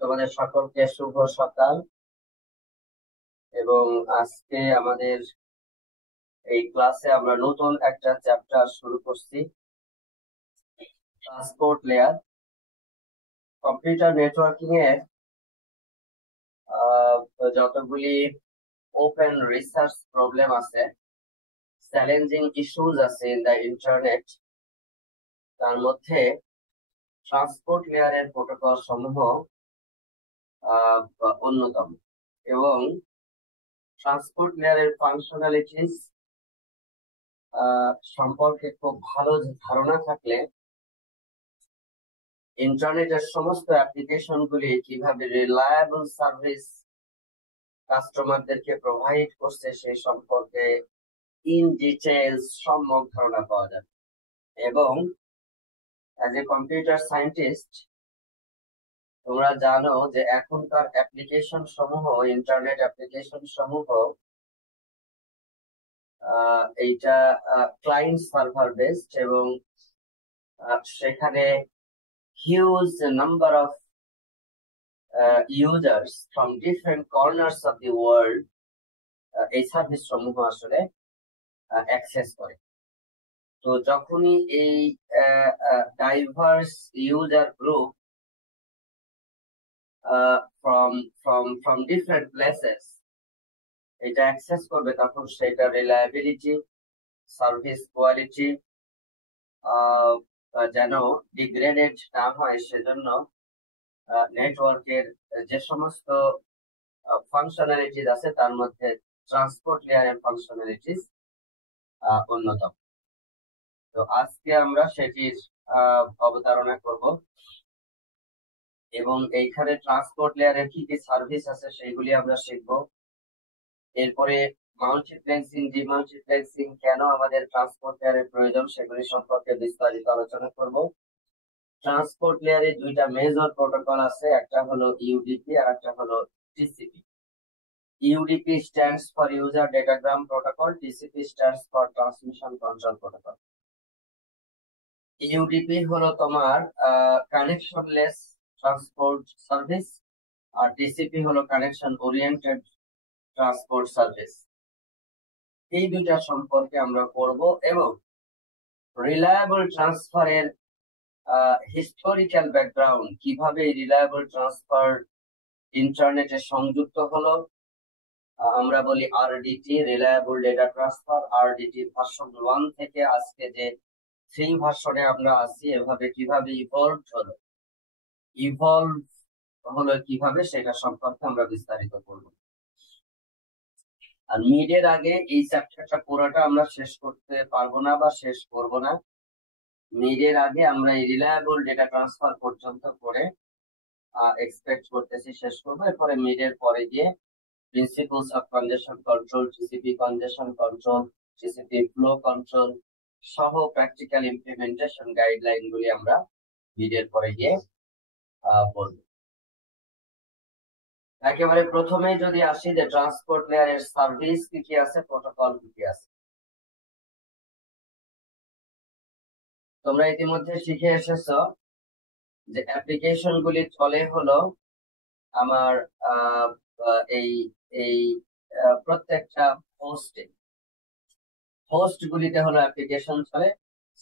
তোমাদের সকলকে শুভ সকাল। এবং আজকে আমাদের এই ক্লাসে আমরা নতুন একটা চ্যাপ্টার শুরু করছি, ট্রান্সপোর্ট লেয়ার। কম্পিউটার নেটওয়ার্কিং এর যতগুলি ওপেন রিসার্চ প্রবলেম আছে, চ্যালেঞ্জিং ইস্যুজ আছে ইন দ্য ইন্টারনেট, তার মধ্যে ট্রান্সপোর্ট লেয়ারের প্রোটোকল সমূহ অন্যতম। এবং ট্রান্সপোর্ট লেয়ারের ফাংশনালিটিস সম্পর্কে খুব ভালো ধারণা থাকলে ইন্টারনেটের সমস্ত অ্যাপ্লিকেশন গুলি কিভাবে রিলায়েবল সার্ভিস কাস্টমারদেরকে প্রোভাইড করছে সেই সম্পর্কে ইন ডিটেইলস সম্যক ধারণা পাওয়া যাবে। এবং অ্যাজ এ কম্পিউটার সায়েন্টিস্ট তোমরা জানো যে এখনকার অ্যাপ্লিকেশন সমূহ, ইন্টারনেট অ্যাপ্লিকেশন সমূহ এইটা ক্লায়েন্ট সার্ভার বেসড, এবং সেখানে huge number of users from different corners of the world এই সার্ভিস সমূহ আসলে অ্যাক্সেস করে। তো যখনই এই diverse user group from different places এটা অ্যাক্সেস করবে, তখন সেটা রিলায়েবিলিটি, সার্ভিস কোয়ালিটি যেন ডিগ্রেডেড না হয়, সেজন্য নেটওয়ার্কের যে সমস্ত ফাংশনালিটিস আছে তার মধ্যে ট্রান্সপোর্ট লেয়ারের ফাংশনালিটিস অন্যতম। তো আজকে আমরা সেটির অবতারণা করব, এবং এইখানে ট্রান্সপোর্ট লেয়ারের কি কি সার্ভিস আছে সেইগুলি আমরা শিখব। এরপরে মাল্টিপ্লেক্সিং, ডিমাল্টিপ্লেক্সিং কেন আমাদের ট্রান্সপোর্ট লেয়ারের প্রয়োজন সেগুলি সম্পর্কে বিস্তারিত আলোচনা করব। ট্রান্সপোর্ট লেয়ারে দুইটা মেজর প্রোটোকল আছে, একটা হলো ইউডিপি আর একটা হলো TCP. UDP stands for User Datagram Protocol, TCP stands for Transmission Control Protocol. UDP হলো তোমার কানেকশনলেস ট্রান্সপোর্ট সার্ভিস, আর TCP হলো কানেকশন ওরিয়েন্টেড ট্রান্সপোর্ট সার্ভিস। এই দুইটা সম্পর্কে আমরা পড়ব, এবং রিলায়েবল ট্রান্সফারের হিস্টোরিক্যাল ব্যাকগ্রাউন্ড, কিভাবে রিলায়েবল ট্রান্সফার ইন্টারনেটে সংযুক্ত হলো। আমরা বলি RDT, reliable data transfer. RDT version 1 থেকে আজকে যে 3 ভার্সনে আমরা আছি, এভাবে কিভাবে ইভলভ হলো কিভাবে, সেটা সম্পর্কে আমরা বিস্তারিত করব। আর মিডের আগে এই চ্যাপ্টারটা পুরোটা আমরা শেষ করতে পারবো না বা শেষ করব না। মিডের আগে আমরা এই রিলায়েবল ডেটা ট্রান্সফার পর্যন্ত করে এক্সপেক্ট করতেছি শেষ করবো। এরপরে মিডের পরে গিয়ে principles of কনজেশন control, TCP কনজেশন control, TCP flow control সহ প্র্যাকটিক্যাল ইমপ্লিমেন্টেশন গাইডলাইন গুলি আমরা মিডের পরে গিয়ে বলবো। একেবারে প্রথমে যদি আসি যে ট্রান্সপোর্ট লেয়ারের সার্ভিস কি কি আছে, প্রোটোকল কি কি আছে। তোমরা ইতিমধ্যে শিখে এসেছো যে অ্যাপ্লিকেশন গুলি চলে হলো আমার এই এই প্রত্যেকটা হোস্ট গুলিতে হলো অ্যাপ্লিকেশন চলে।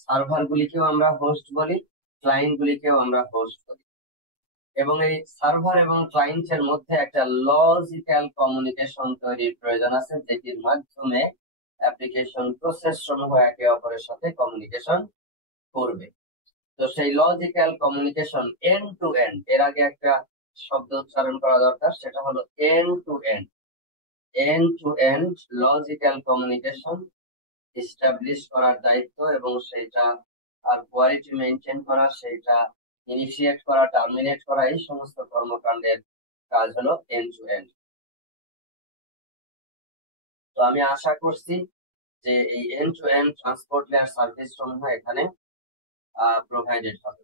সার্ভার গুলিকেও আমরা হোস্ট বলি, ক্লায়েন্ট গুলিকেও আমরা হোস্ট বলি। এবং এই সার্ভার এবং ক্লায়েন্টের মধ্যে একটা লজিক্যাল কমিউনিকেশন তৈরির প্রয়োজন আছে, যেটির মাধ্যমে অ্যাপ্লিকেশন প্রসেস সমূহ একে অপরের সাথে কমিউনিকেশন করবে। তো সেই logical communication end to end, এর আগে একটা শব্দ উচ্চারণ করা দরকার, সেটা হলো end to end logical communication establish করার দায়িত্ব, এবং সেটা আর কোয়ালিটি মেনটেন করা, সেটা ইনিশিয়েট করা, টার্মিনেট করা, এই সমস্ত কর্মকাণ্ডের কাজ হলো এন্ড টু এন্ড। তো আমি আশা করছি যে এই end to end transport layer service সমূহ এখানে প্রোভাইডেড হবে।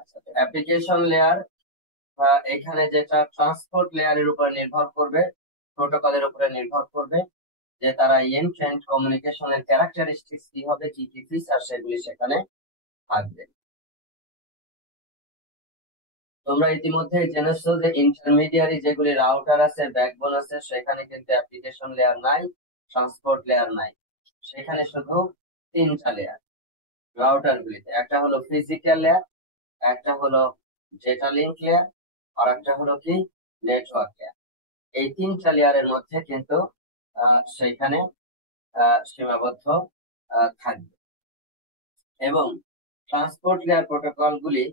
আচ্ছা, অ্যাপ্লিকেশন লেয়ার এখানে যেটা ট্রান্সপোর্ট লেয়ারের উপর নির্ভর করবে, প্রোটোকলের উপরে নির্ভর করবে, যে তারা এন্ড টু এন্ড কমিউনিকেশনের ক্যারেক্টারিস্টিক্স কি হবে, কি কি ফিচার সেগুলি সেখানে থাকবে। তোমরা ইতিমধ্যে জেনেছো যে ইন্টারমিডিয়ারি যেগুলি রাউটার আছে, ব্যাকবোন আছে, সেখানে কিন্তু অ্যাপ্লিকেশন লেয়ার নাই, ট্রান্সপোর্ট লেয়ার নাই, সেখানে শুধু তিনটা লেয়ার রাউটার গুলিতে। একটা হলো ফিজিক্যাল লেয়ার, একটা হলো ডেটা লিঙ্ক লেয়ার, আর একটা হলো কি নেটওয়ার্ক লেয়ার। এই তিনটা লেয়ারের মধ্যে কিন্তু সেখানে সীমাবদ্ধ থাকবে। এবং ট্রান্সপোর্ট লেয়ার প্রোটোকল গুলি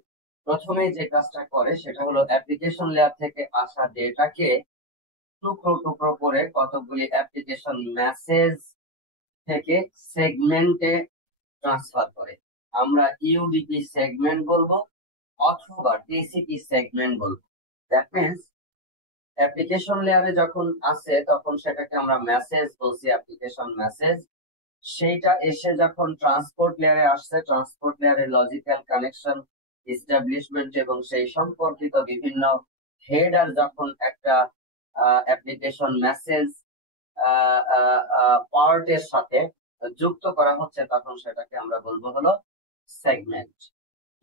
প্রথমে যে কাজটা করে সেটা হলো অ্যাপ্লিকেশন লেয়ার থেকে আসা ডেটাকে টুকরো টুকরো করে কতগুলি অ্যাপ্লিকেশন মেসেজ থেকে সেগমেন্টে ট্রান্সফার করে। আমরা ইউডিপি সেগমেন্ট বলবো অথবা টিসিপি সেগমেন্ট বলবো। দ্যাট মিনস অ্যাপ্লিকেশন লেয়ারে যখন আসে তখন সেটাকে আমরা মেসেজ বলছি, অ্যাপ্লিকেশন মেসেজ। সেইটা এসে যখন ট্রান্সপোর্ট লেয়ারে আসছে, ট্রান্সপোর্ট লেয়ারে লজিক্যাল কানেকশন এস্টাবলিশমেন্ট এবং সেই সম্পর্কিত বিভিন্ন হেডার যখন একটা অ্যাপ্লিকেশন মেসেজ পার্টের সাথে যুক্ত করা হচ্ছে, তখন সেটাকে আমরা বলবো হলো সেগমেন্ট।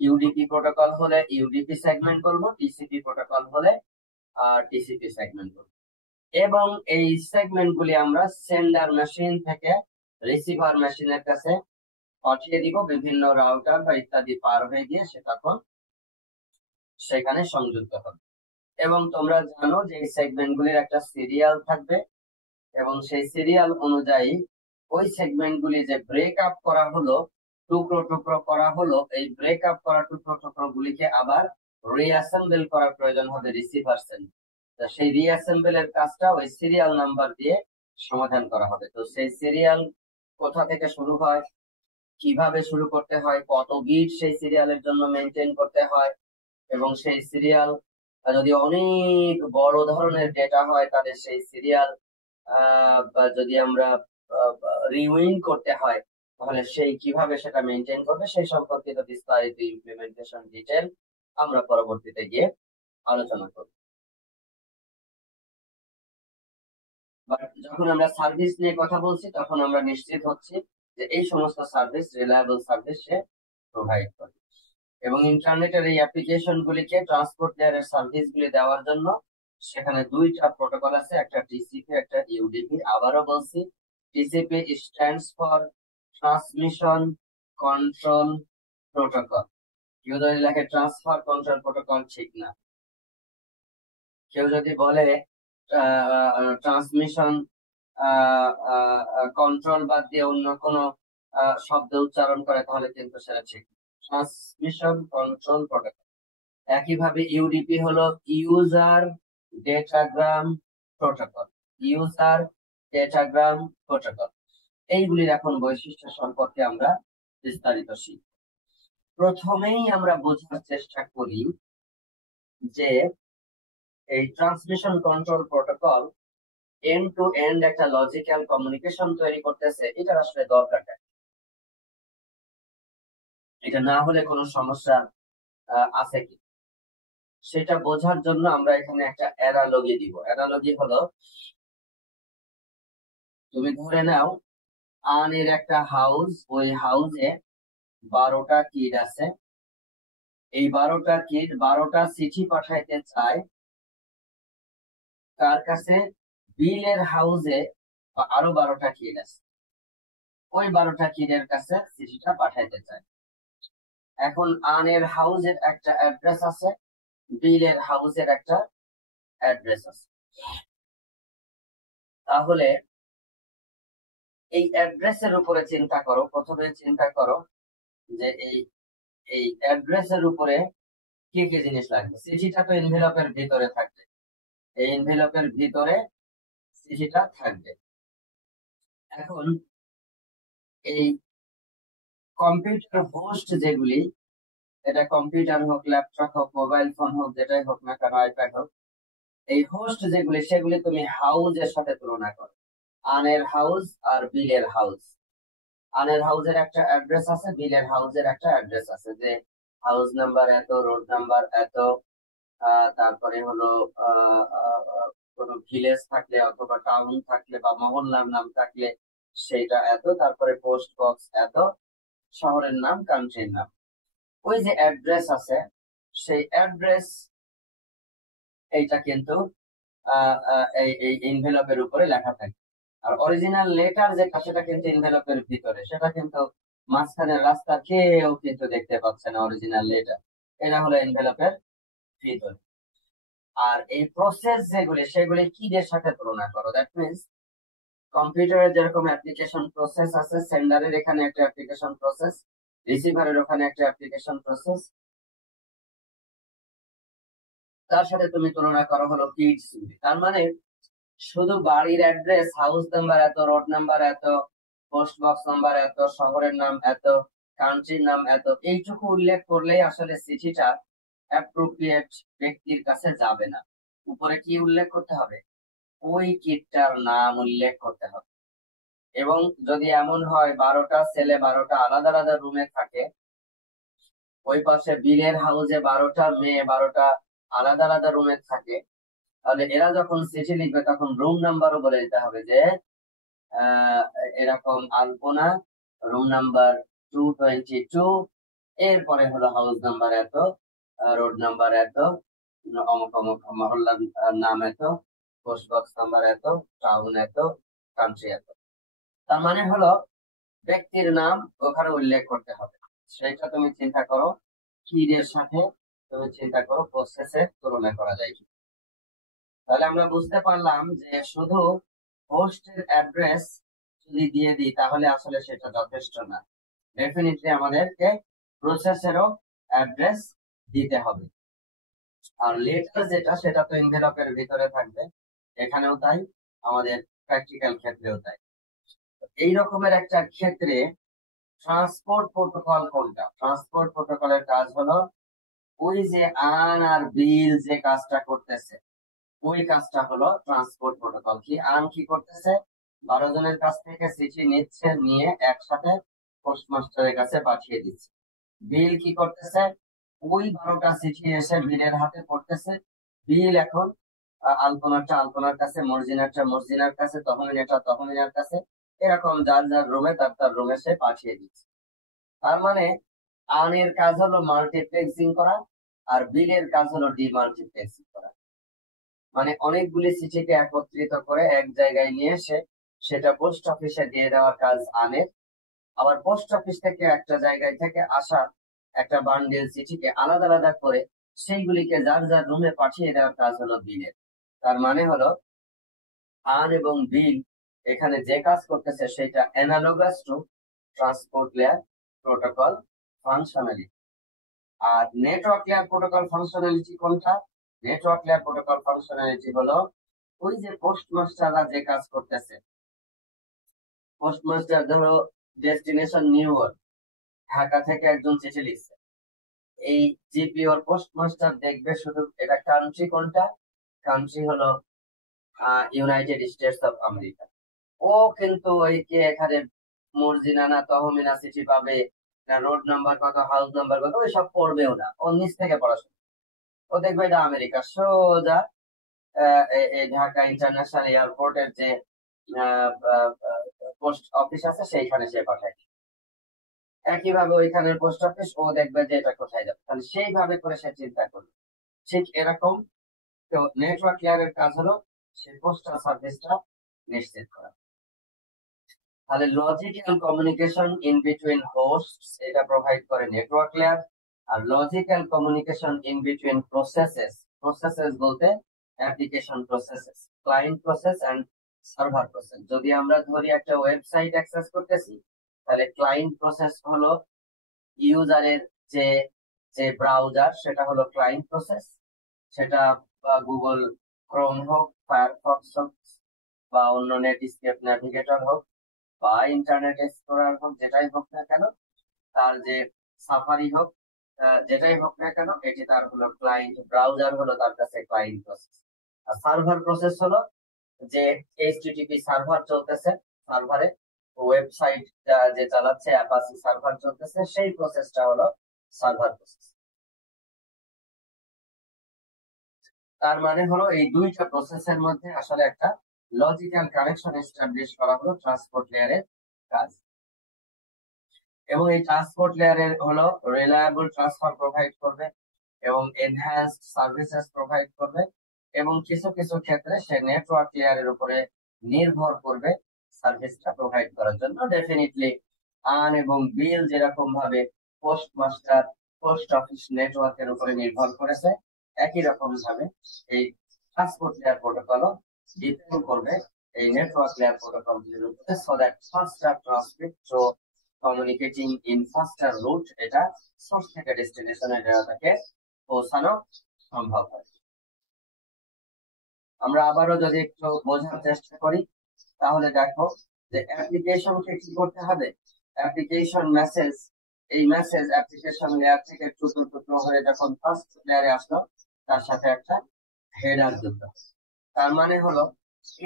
ইউডিপি প্রোটোকল হলে ইউডিপি সেগমেন্ট বলবো, টিসিপি প্রোটোকল হলে টিসিপি সেগমেন্ট বলবো। এবং এই সেগমেন্ট গুলি আমরা সেন্ডার মেশিন থেকে রিসিভার মেশিনের কাছে পাঠিয়ে দিব, বিভিন্ন রাউটার বা ইত্যাদি পার হয়ে গিয়ে সে তখন সেখানে সংযুক্ত হবে। এবং তোমরা জানো যে এই সেগমেন্ট গুলির একটা সিরিয়াল থাকবে, এবং সেই সিরিয়াল অনুযায়ী ওই সেগমেন্ট গুলি যে ব্রেক আপ করা হলো, টুকরো টুকরো করা হলো, এই ব্রেক আপ করা টুকরো টুকরো গুলিকে আবার রিঅ্যাসেম্বল করার প্রয়োজন হবে রিসিভার সেন্ড। সেই রিঅ্যাসেম্বল এর কাজটা ওই সিরিয়াল নাম্বার দিয়ে সমাধান করা হবে। তো সেই সিরিয়াল কোথা থেকে শুরু হয়, কিভাবে শুরু করতে হয়, কত বিট সেই সিরিয়ালের জন্য মেনটেন করতে হয়, এবং সেই সিরিয়াল যদি অনেক বড় ধরনের ডেটা হয় তাহলে সেই সিরিয়াল যদি আমরা রিউইন্ড করতে হয় তাহলে সেই কিভাবে সেটা মেনটেন করবে, সেই সম্পর্কিত বিস্তারিত ইমপ্লিমেন্টেশন ডিটেল আমরা পরবর্তীতে গিয়ে আলোচনা করব। যখন আমরা সার্ভিস নিয়ে কথা বলছি তখন আমরা নিশ্চিত হচ্ছি যে এই সমস্ত সার্ভিস রিলায়েবল সার্ভিস সে প্রোভাইড করে। এবং ইন্টারনেটের এই অ্যাপ্লিকেশন গুলিকে ট্রান্সপোর্ট লেয়ারের সার্ভিস গুলি দেওয়ার জন্য সেখানে দুইটা প্রোটোকল আছে, একটা টিসিপি, একটা ইউডিপি। আবারও বলছি, TCP stands for transmission control protocol. কেউ যদি লেখে ট্রান্সফার কন্ট্রোল প্রোটোকল, ঠিক না। কেউ যদি বলে ট্রান্সমিশন কন্ট্রোল বাদ দিয়ে অন্য কোনো শব্দ উচ্চারণ করে তাহলে কিন্তু সেটা ঠিক। Transmission control protocol. একইভাবে ইউডিপি হলো ইউজার ডেটাগ্রাম প্রোটোকল, ইউজার ডেটাগ্রাম প্রোটোকল। এইগুলির এখন বৈশিষ্ট্য সম্পর্কে আমরা বিস্তারিত শিখব। প্রথমেই আমরা বোঝার চেষ্টা করি যে এই transmission control protocol end to end একটা লজিক্যাল কমিউনিকেশন তৈরি করতেছে, এটা আসলে দরকারটা। এটা না হলে কোনো সমস্যা আছে কি সেটা বোঝার জন্য আমরা এখানে একটা অ্যানালজি দিব। অ্যানালজি হলো, তুমি ধরে নাও আনের একটা হাউস, ওই হাউসে 12টা কিড আছে। এই 12টা কিড 12টা চিঠি পাঠাইতে চায় কার কাছে? বিলের হাউসে আরো 12টা কিড আছে, ওই 12টা কিডের কাছে চিঠিটা পাঠাইতে চায়। এখন আনের হাউসের একটা অ্যাড্রেস আছে, বিলের হাউসের একটা অ্যাড্রেস আছে। তাহলে এই অ্যাড্রেসের উপরে চিন্তা করো, প্রথমে চিন্তা করো যে এই অ্যাড্রেসের উপরে কি কি জিনিস লাগবে। চিঠিটা তো এনভেলপের ভিতরে থাকবে, এই এনভেলপের ভিতরে চিঠিটা থাকবে। এখন এই কম্পিউটার হোস্ট যেগুলি, এটা কম্পিউটার হোক, ল্যাপটপ হোক, মোবাইল ফোন হোক, যেটাই হোক না কেন, আইপ্যাড হোক, এই হোস্ট যেগুলি সেগুলি তুমি হাউসের সাথে তুলনা করো। আনের হাউস আর বিলের হাউস। আনের হাউসের একটা অ্যাড্রেস আছে, বিলের হাউসের একটা অ্যাড্রেস আছে, যে হাউস নাম্বার এত, রোড নাম্বার এত, তারপরে হলো কোনো ভিলেজ থাকলে অথবা টাউন থাকলে বা মহল্লার নাম থাকলে সেটা এত, তারপরে পোস্ট বক্স এত, শহরের নাম, কান্ট্রির নাম। ওই যে অ্যাড্রেস আছে, সেই অ্যাড্রেস এইটা কিন্তু এই এনভেলপের উপরে লেখা থাকে। আর অরিজিনাল লেটার যেটা সেটা কিন্তু এনভেলপের ভিতরে, সেটা কিন্তু মাঝখানের রাস্তা কেউ কিন্তু দেখতে পাচ্ছে না অরিজিনাল লেটার। এটা হলো এনভেলপের ভিতরে। আর এই প্রসেস যেগুলি সেগুলি কি এর সাথে তুলনা করো, দ্যাট মিনস কম্পিউটারের যেরকম অ্যাপ্লিকেশন প্রসেস আছে, সেন্ডারের এখানে একটা অ্যাপ্লিকেশন প্রসেস, রিসিভারের ওখানে একটা অ্যাপ্লিকেশন প্রসেস, তার সাথে তুমি তুলনা করো হলো কিডস। তার মানে শুধু বাড়ির অ্যাড্রেস, হাউস নাম্বার এত, রোড নাম্বার এত, পোস্ট বক্স নাম্বার এত, শহরের নাম এত, কান্ট্রির নাম এত, এইটুকু উল্লেখ করলেই আসলে চিঠিটা অ্যাপ্রোপ্রিয়েট ব্যক্তির কাছে যাবে না। উপরে কি উল্লেখ করতে হবে? ওই কিটটার নাম উল্লেখ করতে হবে। এবং যদি এমন হয় 12টা ছেলে 12টা আলাদা আলাদা রুমে থাকে, ওই পাশে বিলের হাউসে 12টা মেয়ে 12টা আলাদা আলাদা রুমে থাকে, তাহলে এরা যখন চিঠি লিখবে তখন রুম নাম্বারও বলে দিতে হবে যে আহ এরকম আলপনা, রুম নাম্বার 222, এরপরে হলো হাউস নাম্বার এত, রোড নাম্বার এত, অমুক অমুক মহল্লার নাম এত, পোস্ট বক্স নাম্বার এত, টাউন এত, কান্ট্রি এত। তার মানে হলো ব্যক্তির নাম ওখানে উল্লেখ করতে হবে। সেটা তুমি চিন্তা করো কির সাথে, তুমি চিন্তা করো প্রসেসের তুলনা করা যায় কি। তাহলে আমরা বুঝতে পারলাম যে শুধু হোস্টের অ্যাড্রেস যদি দিয়ে দিই তাহলে আসলে সেটা যথেষ্ট না। ডেফিনেটলি আমাদেরকে প্রসেসেরও অ্যাড্রেস দিতে হবে। আর লেটার যেটা সেটা তো এনভেলপের ভিতরে থাকবে, এখানেও তাই, আমাদের প্র্যাকটিক্যাল ক্ষেত্রেও তাই। এই রকমের একটা ক্ষেত্রে ট্রান্সপোর্ট প্রোটোকল কোনটা? ট্রান্সপোর্ট প্রোটোকলের কাজ হলো ওই যে আন আর বিল যে কাজটা করতেছে, ওই কাজটা হলো ট্রান্সপোর্ট প্রোটোকল। কি আন কি করতেছে? 12 জনের কাছ থেকে চিঠি নিচ্ছে, নিয়ে একসাথে পোস্টমাস্টারের কাছে পাঠিয়ে দিচ্ছে। বিল কি করতেছে? ওই 12টা চিঠি এসে বিলের হাতে পড়তেছে। বিল এখন আলপনারটা আলপনার কাছে, মর্জিনারটা মর্জিনার কাছে, তহমিনাটা তহমিনার কাছে, এরকম যার যার রুমে তার তার রুমে সে পাঠিয়ে দিচ্ছে। তার মানে আনের কাজ হলো মাল্টিপ্লেক্সিং করা, আর বিলের কাজ হলো ডিমাল্টিপ্লেক্সিং করা। মানে অনেকগুলি চিঠিকে একত্রিত করে এক জায়গায় নিয়ে এসে সেটা পোস্ট অফিসে দিয়ে দেওয়ার কাজ আনের। আবার পোস্ট অফিস থেকে একটা জায়গায় থেকে আসা একটা বান্ডেল চিঠিকে আলাদা আলাদা করে সেইগুলিকে যার যার রুমে পাঠিয়ে দেওয়ার কাজ হলো বিলের। তার মানে হলো আন এবং বিল এখানে যে কাজ করতেছে সেটা analogous to transport layer protocol functionality. আর নেটওয়ার্ক লেয়ার প্রোটোকল ফাংশনালিটি কোনটা? নেটওয়ার্ক লেয়ার প্রোটোকল ফাংশনালিটি হলো ওই যে পোস্টমাস্টাররা যে কাজ করতেছে। পোস্টমাস্টার ধরো ডেস্টিনেশন নিউ ইয়র্ক, ঢাকা থেকে একজন চিঠি লিখছে, এই জিপিওর পোস্টমাস্টার দেখবে শুধু এটা কান্ট্রি কোনটা, কান্ট্রি হলো ইউনাইটেড স্টেটস অফ আমেরিকা। ও কিন্তু ওই যে এখানে মর্জিনা না তহমিনা চিঠি পাবে না, রোড নাম্বার কত, হাউস নাম্বার কত, ওইসব পড়বেও না, ও নিচ থেকে পড়াশোনা। ও দেখবে এটা আমেরিকা, সোজা এই ঢাকা ইন্টারন্যাশনাল এয়ারপোর্টের যে পোস্ট অফিস আছে সেইখানে সে পাঠায়। একইভাবে ওইখানের পোস্ট অফিস ও দেখবে যে এটা কোথায় যাবে, তাহলে সেইভাবে করে সে চিন্তা করবে। ঠিক এরকম তো নেটওয়ার্ক লেয়ারের কাজ হলো সেই পোস্টাল সার্ভিসটা নিশ্চিত করা। তাহলে logical communication in between hosts এটা প্রোভাইড করে নেটওয়ার্ক লেয়ার। আর logical communication in between processes, processes বলতে application processes, client process and server process. যদি আমরা ধরি একটা ওয়েবসাইট অ্যাক্সেস করতেছি, তাহলে ক্লায়েন্ট প্রসেস হলো ইউজারের যে যে ব্রাউজার, সেটা হলো ক্লায়েন্ট প্রসেস। সেটা গুগল ক্রোম হোক, ফায়ারফক্স হোক, বা অন্য নেটস্কেপ ন্যাভিগেটর হোক, বা ইন্টারনেট এক্সপ্লোরার হোক, যেটাই হোক না কেন, তার যে সাফারি হোক, যেটাই হোক না কেন, এটি তার হলো ক্লায়েন্ট, ব্রাউজার হলো তার কাছে ক্লায়েন্ট প্রসেস। আর সার্ভার প্রসেস হলো যে এইচটিটিপি সার্ভার চলতেছে, সার্ভারে ওয়েবসাইট যে চালাচ্ছে অ্যাপাচি সার্ভার চলতেছে, সেই প্রসেসটা হলো সার্ভার প্রসেস। তার মানে হলো এই দুইটা প্রসেসের মধ্যে আসলে একটা লজিক্যাল কানেকশন এস্টাবলিশ করা হলো ট্রান্সপোর্ট লেয়ারের কাজ। এবং এই ট্রান্সপোর্ট লেয়ারের হলো রিলায়েবল ট্রান্সফার প্রোভাইড করবে এবং এনহ্যান্সড সার্ভিসেস প্রোভাইড করবে এবং কিছু কিছু ক্ষেত্রে সে নেটওয়ার্ক লেয়ারের উপরে নির্ভর করবে সার্ভিসটা প্রোভাইড করার জন্য। ডেফিনেটলি আর্ন এবং বিল যেরকম ভাবে পোস্ট মাস্টার পোস্ট অফিস নেটওয়ার্কের উপরে নির্ভর করেছে, একই রকম ভাবে এই ট্রান্সপোর্ট লেয়ার প্রোটোকলও ডিপেন্ড করবে এই নেটওয়ার্ক লেয়ার প্রোটোকলগুলির উপরে, so that faster transmit through communicating in faster route এটা সোর্স থেকে ডেস্টিনেশনের ডাটাকে পৌঁছানো সম্ভব হয়। আমরা আবারও যদি একটু বোঝার চেষ্টা করি তাহলে দেখো যে অ্যাপ্লিকেশনকে কি করতে হবে, অ্যাপ্লিকেশন মেসেজ, এই মেসেজ অ্যাপ্লিকেশন লেয়ার থেকে টুকরো টুকরো হয়ে যখন ফার্স্ট লেয়ারে আসলো তার সাথে একটা হেডার যুক্ত। তার মানে হলো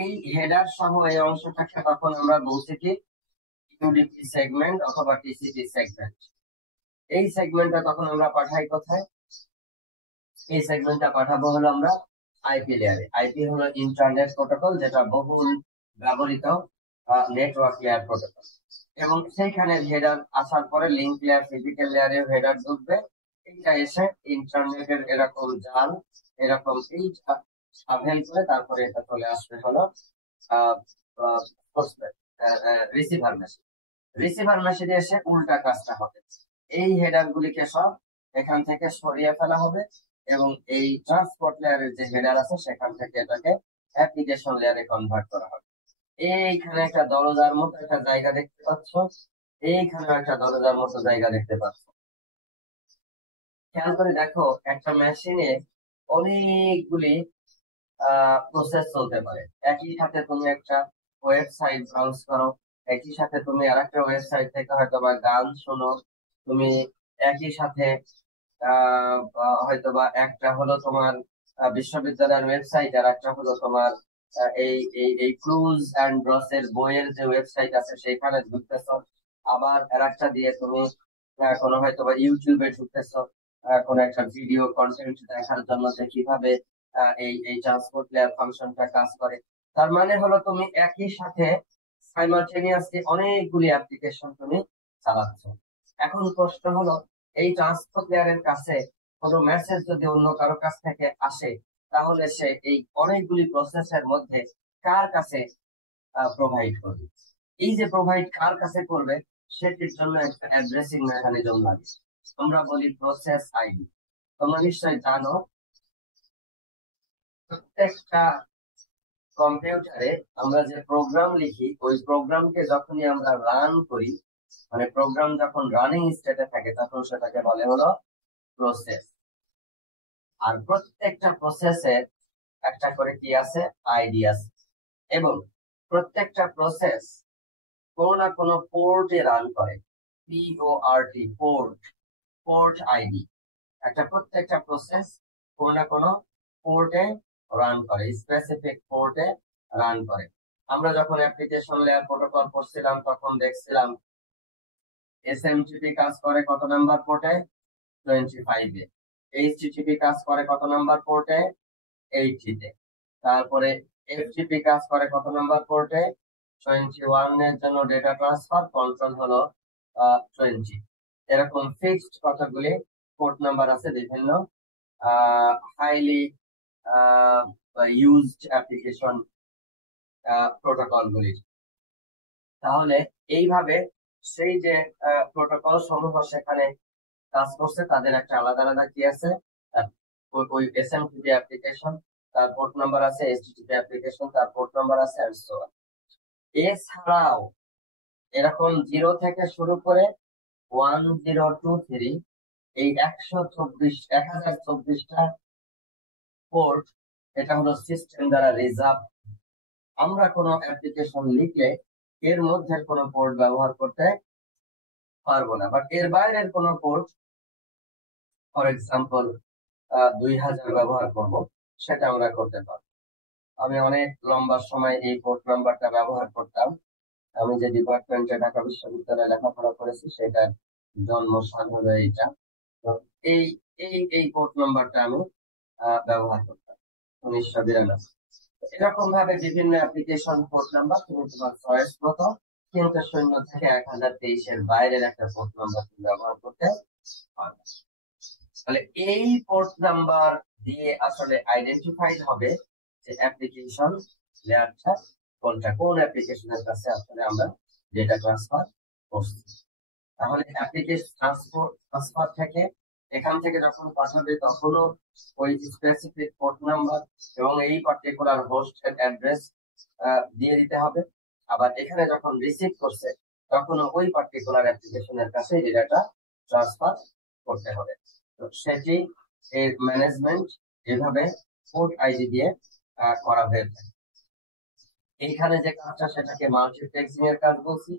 এই হেডার সহ এই অংশটাকে তখন আমরা বলছি কি ইউডিপি সেগমেন্ট অথবা টিসিপি সেগমেন্ট। এই সেগমেন্টটা তখন আমরা পাঠাই কোথায়, এই সেগমেন্টটা পাঠাবো হলো আমরা আইপি লেয়ারে। আইপি হলো ইন্টারনেট প্রোটোকল, যেটা বহুল ব্যবহৃত নেটওয়ার্ক লেয়ার প্রোটোকল। এবং সেইখানে হেডার আসার পরে লিঙ্ক লেয়ার ফিজিক্যাল লেয়ারে হেডার ঢুকবে, এইটা এসে ইন্টারনেটের এরকম জাল এরকম এইটা সাভেল করে তারপরে এটা চলে আসবে হলো রিসিভার মেশিন। রিসিভার মেশিনে এসে উল্টা কাজটা হবে, এই হেডার গুলিকে সব এখান থেকে সরিয়ে ফেলা হবে এবং এই ট্রান্সপোর্ট লেয়ারের যে হেডার আছে সেখান থেকে এটাকে অ্যাপ্লিকেশন লেয়ারে কনভার্ট করা হবে। এইখানে একটা দরজার মতো একটা জায়গা দেখতে পাচ্ছ, এইখানে একটা দরজার মতো জায়গা দেখতে পাচ্ছ। খেয়াল করে দেখো একটা মেশিনে অনেকগুলি প্রসেস চলতে পারে। একই সাথে তুমি একটা ওয়েবসাইট ব্রাউজ করো, একই সাথে তুমি আরেকটা ওয়েবসাইট থেকে হয়তো বা গান শোনো, তুমি একই সাথে হয়তোবা একটা হলো তোমার বিশ্ববিদ্যালয়ের ওয়েবসাইট আর একটা হলো তোমার এই এই এই ক্রুজ এন্ড ব্রসের বইয়ের যে ওয়েবসাইট আছে সেখানে ঢুকতেছো, আবার আরেকটা দিয়ে তুমি কোনো হয়তোবা ইউটিউবে ঢুকতেছো কোনো একটা ভিডিও কন্টেন্ট দেখার জন্য যে কিভাবে এই এই ট্রান্সপোর্ট লেয়ার ফাংশনটা কাজ করে। তার মানে হলো তুমি একই সাথে সাইমালটেনিয়াসলি অনেকগুলি অ্যাপ্লিকেশন তুমি চালাচ্ছ। এখন প্রশ্ন হলো এই ট্রান্সপোর্ট লেয়ারের কাছে কোনো মেসেজ যদি অন্য কারো কাছ থেকে আসে তাহলে সে এই অনেকগুলি প্রসেসের মধ্যে কার কাছে প্রোভাইড করবে। এই যে প্রোভাইড কার কাছে করবে সেটির জন্য একটা অ্যাড্রেসিং মেকানিজম লাগে, আমরা বলি প্রসেস আইডি। তোমরা নিশ্চয়ই জানো প্রত্যেকটা কম্পিউটারে আমরা যে প্রোগ্রাম লিখি ওই প্রোগ্রামকে যখনই আমরা রান করি, মানে প্রোগ্রাম যখন রানিং স্টেটে থাকে তখন সেটাকে বলে হলো প্রসেস। আর প্রত্যেকটা প্রসেসের একটা করে কি আছে, আইডি আছে, এবং প্রত্যেকটা প্রসেস কোনো না কোনো পোর্টে রান করে, পিওআরটি পোর্ট, পোর্ট আইডি। একটা প্রত্যেকটা প্রসেস কোনো না কোনো পোর্টে রান করে, স্পেসিফিক পোর্টে রান করে। আমরা যখন অ্যাপ্লিকেশন লেয়ার প্রোটোকল করছিলাম তখন দেখছিলাম এসএমটিপি কাজ করে কত নাম্বার পোর্টে, 25 এ। এইচটিটিপি কাজ করে কত নাম্বার পোর্টে, 80 তে। তারপরে এফটিপি কাজ করে কত নাম্বার পোর্টে, 21 এর জন্য ডেটা ট্রান্সফার কন্ট্রোল হলো 20। এরকম ফিক্সড কতগুলি পোর্ট নাম্বার আছে বিভিন্ন হাইলি ইউজড অ্যাপ্লিকেশন প্রোটোকল গুলির। তাহলে এইভাবে সেই যে প্রোটোকল সমূহ সেখানে কাজ করছে তাদের একটা আলাদা আলাদা কি আছে, ওই এসএমটিপি অ্যাপ্লিকেশন তার পোর্ট নাম্বার আছে, এইচটিটিপি অ্যাপ্লিকেশন তার পোর্ট নাম্বার আছে, এন্ড সো অন। এছাড়াও এরকম 0 থেকে শুরু করে 1023 এই 1024টা পোর্ট, এটা হলো সিস্টেম দ্বারা রিজার্ভ। আমরা কোনো অ্যাপ্লিকেশন লিখলে এর মধ্যে কোনো পোর্ট ব্যবহার করতে পারবো না, বাট এর বাইরের কোনো পোর্ট, ফর এক্সাম্পল 2000 ব্যবহার করব, সেটা আমরা করতে পারবো। আমি অনেক লম্বা সময় এই পোর্ট নাম্বারটা ব্যবহার করতাম। আমি যে ডিপার্টমেন্টে ঢাকা বিশ্ববিদ্যালয়ে লেখাপড়া করেছি সেটার জন্মস্থান হলো এইটা। তো এই এই এই পোর্ট নাম্বারটা আমি ব্যবহার করতাম 1992। এরকম ভাবে বিভিন্ন অ্যাপ্লিকেশন পোর্ট নাম্বার তুমি তোমার চয়েস মতো 300 থেকে 1023 এর বাইরের একটা পোর্ট নাম্বার তুমি ব্যবহার করতে পারবে। তাহলে এই পোর্ট নাম্বার দিয়ে আসলে আইডেন্টিফাইড হবে যে অ্যাপ্লিকেশন লেয়ারটা কোনটা, কোন অ্যাপ্লিকেশনের কাছে আসলে আমরা ডেটা ট্রান্সফার করছি। তাহলে অ্যাপ্লিকেশন ট্রান্সফার থেকে এখান থেকে যখন পাঠাবে তখনও ওই স্পেসিফিক পোর্ট নাম্বার এবং এই পার্টিকুলার হোস্টের অ্যাড্রেস দিয়ে দিতে হবে। আবার এখানে যখন রিসিভ করছে তখনও ওই পার্টিকুলার অ্যাপ্লিকেশনের কাছে ডেটাটা ট্রান্সফার করতে হবে। তো সেটি এর ম্যানেজমেন্ট এভাবে পোর্ট আইডি দিয়ে করা হয়ে থাকে। এইখানে যে কাজটা সেটাকে মাল্টিপ্লেক্সিং এর কাজ বলছি,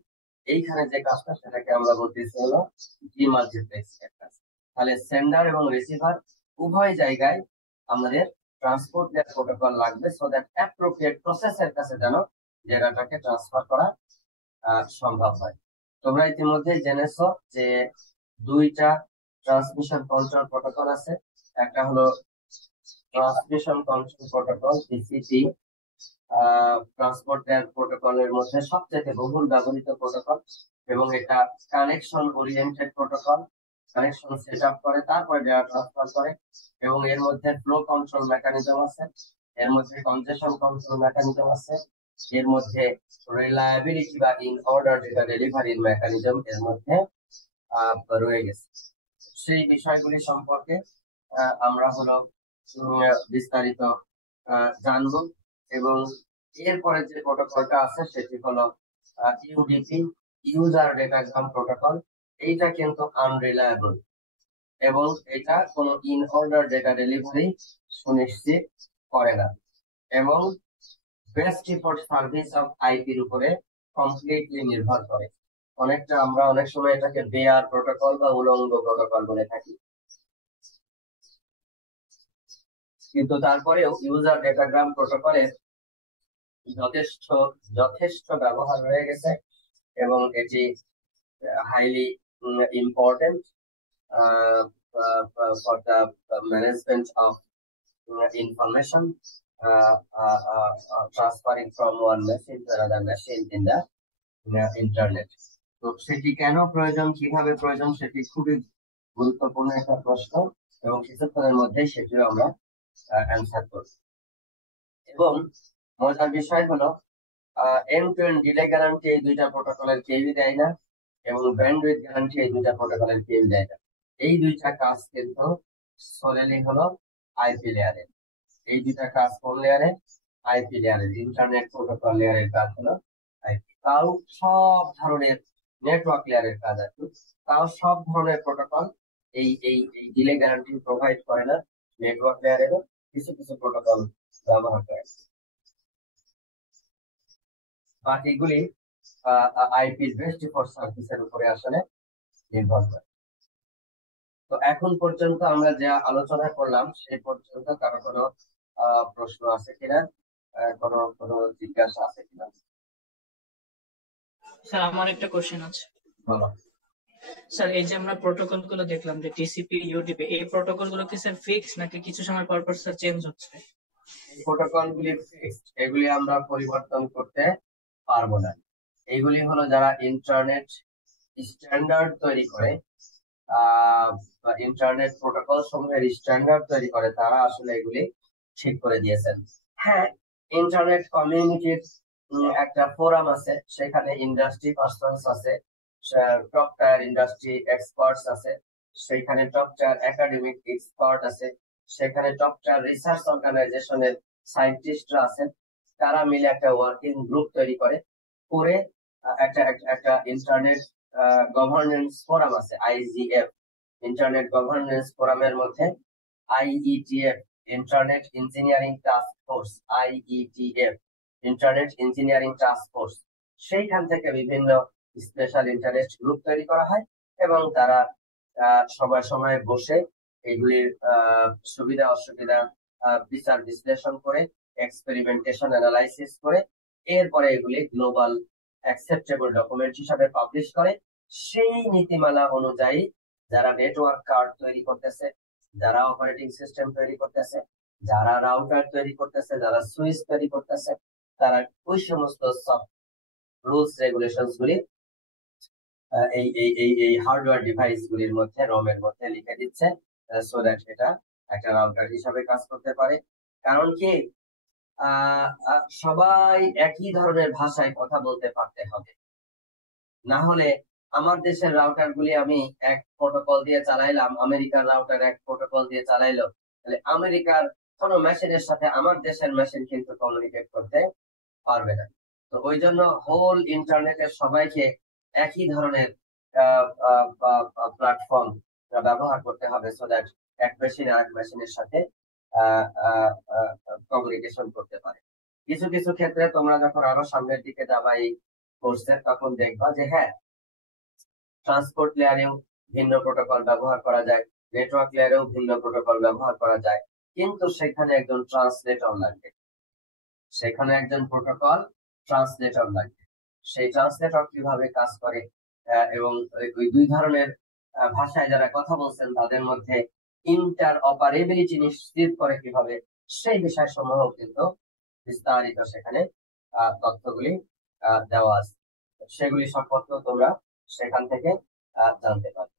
এইখানে যে কাজটা সেটাকে আমরা বলতেছি হলো ডিমাল্টিপ্লেক্সিং এর কাজ। তাহলে সেন্ডার এবং রিসিভার উভয় জায়গায় আমাদের ট্রান্সপোর্ট লেয়ার প্রোটোকল লাগবে, সো দ্যাট অ্যাপ্রোপ্রিয়েট প্রসেসের কাছে যেন ডেটাটাকে ট্রান্সফার করা সম্ভব হয়। তোমরা ইতিমধ্যে জেনেছো যে দুইটা ট্রান্সমিশন কন্ট্রোল প্রোটোকল আছে। একটা হলো transmission control protocol TCP, transport layer প্রোটোকলের মধ্যে সবচেয়ে বহুল ব্যবহৃত প্রোটোকল, এবং এটা connection oriented protocol. Connection set up করে তারপরে ডেটা ট্রান্সফার করে, এবং এর মধ্যে ফ্লো কন্ট্রোল মেকানিজম আছে, এর মধ্যে কনজেশন কন্ট্রোল মেকানিজম আছে, এর মধ্যে রিলায়েবিলিটি বা ইন অর্ডার ডেটা ডেলিভারির মেকানিজম এর মধ্যে রয়ে গেছে। সেই বিষয়গুলি সম্পর্কে আমরা হলো বিস্তারিত জানবো। এবং এরপরে যে প্রোটোকলটা আছে সেটি হলো ইউডিপি, ইউজার ডেটাগ্রাম প্রোটোকল। এইটা কিন্তু আনরিলায়েবল এবং এটা কোনো ইন অর্ডার ডেটা ডেলিভারি সুনিশ্চিত করে না, এবং বেস্ট এফোর্ট সার্ভিস অফ আইপির উপরে কমপ্লিটলি নির্ভর করে। অনেকটা আমরা অনেক সময় এটাকে বেয়ার প্রোটোকল বা উলঙ্গ প্রোটোকল বলে থাকি, কিন্তু তারপরেও ইউজার ডেটাগ্রাম প্রোটোকলের যথেষ্ট যথেষ্ট ব্যবহার হয়ে গেছে এবং এটি highly important for the management of information transferring from one machine to another machine in the internet. তো সেটি কেন প্রয়োজন, কিভাবে প্রয়োজন, সেটি খুবই গুরুত্বপূর্ণ একটা প্রশ্ন, এবং কিছুক্ষণের মধ্যে সেটিও আমরা অ্যান্সার করব। এবং মজার বিষয় হলো end to end delay guarantee এই দুইটা প্রোটোকলের কেউই দেয় না, এবং ব্যান্ডউইথ গ্যারান্টি এই দুইটা প্রোটোকলের কেউ দেয় না। এই দুইটা কাজ কিন্তু সোলেলি হলো আইপি লেয়ারের। এই দুইটা কাজ কোন লেয়ারে? আইপি লেয়ারের। ইন্টারনেট প্রোটোকল লেয়ারের কাজ হলো আইপি। তাও সব ধরনের নেটওয়ার্ক লেয়ারের কাজ আছে, তাও সব ধরনের প্রোটোকল এই এই এই ডিলে গ্যারান্টি প্রোভাইড করে না। নেটওয়ার্ক লেয়ারেরও কিছু কিছু প্রোটোকল ব্যবহার করে, বাকিগুলি আইপির বেস্ট এফোর্ট সার্ভিসের উপরে আসলে নির্ভর করে। তো এখন পর্যন্ত আমরা যা আলোচনা করলাম সেই পর্যন্ত কারো কোনো প্রশ্ন আছে কিনা, কোনো কোনো জিজ্ঞাসা আছে কিনা? স্যার আমার একটা কোশ্চেন আছে। বলো। স্যার এই যে আমরা প্রোটোকল গুলো দেখলাম যে টিসিপি, ইউডিপি, এই প্রোটোকল গুলো কি স্যার ফিক্স নাকি কিছু সময় পর পর স্যার চেঞ্জ হচ্ছে? এই প্রোটোকল গুলি ফিক্সড, এগুলি আমরা পরিবর্তন করতে পারবো না। এইগুলি হলো যারা ইন্টারনেট স্ট্যান্ডার্ড তৈরি করে, ইন্টারনেট প্রোটোকল সমূহের স্ট্যান্ডার্ড তৈরি করে, তারা আসলে এগুলি ঠিক করে দিয়েছেন। হ্যাঁ, ইন্টারনেট কমিউনিটির একটা ফোরাম আছে, সেখানে ইন্ডাস্ট্রি পার্সনস আছে, টপ টায়ার ইন্ডাস্ট্রি এক্সপার্টস আছে, সেখানে টপ টায়ার একাডেমিক এক্সপার্ট আছে, সেখানে টপ টায়ার রিসার্চ অর্গানাইজেশনের সায়েন্টিস্টরা আছেন। তারা মিলে একটা ওয়ার্কিং গ্রুপ তৈরি করে একটা একটা ইন্টারনেট গভর্নেন্স ফোরাম আছে, আইজিএফ। ইন্টারনেট গভর্নেন্স ফোরামের মধ্যে IETF, internet engineering task force, IETF, internet engineering task force, সেইখান থেকে বিভিন্ন স্পেশাল ইন্টারেস্ট গ্রুপ তৈরি করা হয়, এবং তারা সময় সময় বসে এগুলির সুবিধা অসুবিধা বিচার বিশ্লেষণ করে, এক্সপেরিমেন্টেশন অ্যানালাইসিস করে, এরপরে এগুলি গ্লোবাল অ্যাকসেপ্টেবল ডকুমেন্ট হিসাবে পাবলিশ করে। সেই নীতিমালা অনুযায়ী যারা নেটওয়ার্ক কার্ড তৈরি করতেছে, যারা অপারেটিং সিস্টেম তৈরি করতেছে, যারা রাউটার তৈরি করতেছে, যারা সুইচ তৈরি করতেছে, তারা ওই সমস্ত সফট রুলস রেগুলেশনস গুলি এই এই এই এই হার্ডওয়্যার ডিভাইস গুলির মধ্যে, রোমের মধ্যে লিখে দিচ্ছে, সো দ্যাট এটা একটা রাউটার হিসাবে কাজ করতে পারে। কারণ কি, সবাই একই ধরনের ভাষায় কথা বলতে পারতে হবে, না হলে আমার দেশের রাউটার গুলি আমি এক প্রোটোকল দিয়ে চালাইলাম, আমেরিকার রাউটার এক প্রোটোকল দিয়ে চালাইলো, তাহলে আমেরিকার কোনো মেশিনের সাথে আমার দেশের মেশিন কিন্তু কমিউনিকেট করতে পারবে না। তো ওই জন্য হোল ইন্টারনেটের সবাইকে একই ধরনের প্ল্যাটফর্ম ব্যবহার করতে হবে, সো দ্যাট এক মেশিন আরেক মেশিনের সাথে কমিউনিকেশন করতে পারে। কিছু কিছু ক্ষেত্রে তোমরা যখন আরো সামনের দিকে যাবা এই কোর্সে, তখন দেখবা যে হ্যাঁ, ট্রান্সপোর্ট লেয়ারেও ভিন্ন প্রোটোকল ব্যবহার করা যায়, নেটওয়ার্ক লেয়ারেও ভিন্ন প্রোটোকল ব্যবহার করা যায়, কিন্তু সেখানে একজন ট্রান্সলেটর লাগবে, সেখানে একজন প্রোটোকল ট্রান্সলেটর লাগবে। সেই ট্রান্সলেটর কিভাবে কাজ করে এবং ওই দুই ধরনের ভাষায় যারা কথা বলছেন তাদের মধ্যে ইন্টার অপারেবিলিটি নিশ্চিত করে কিভাবে, সেই বিষয় সমূহ কিন্তু বিস্তারিত সেখানে তথ্যগুলি দেওয়া আছে। সেগুলি সম্পর্কে তোমরা সেখান থেকে জানতে পারবে।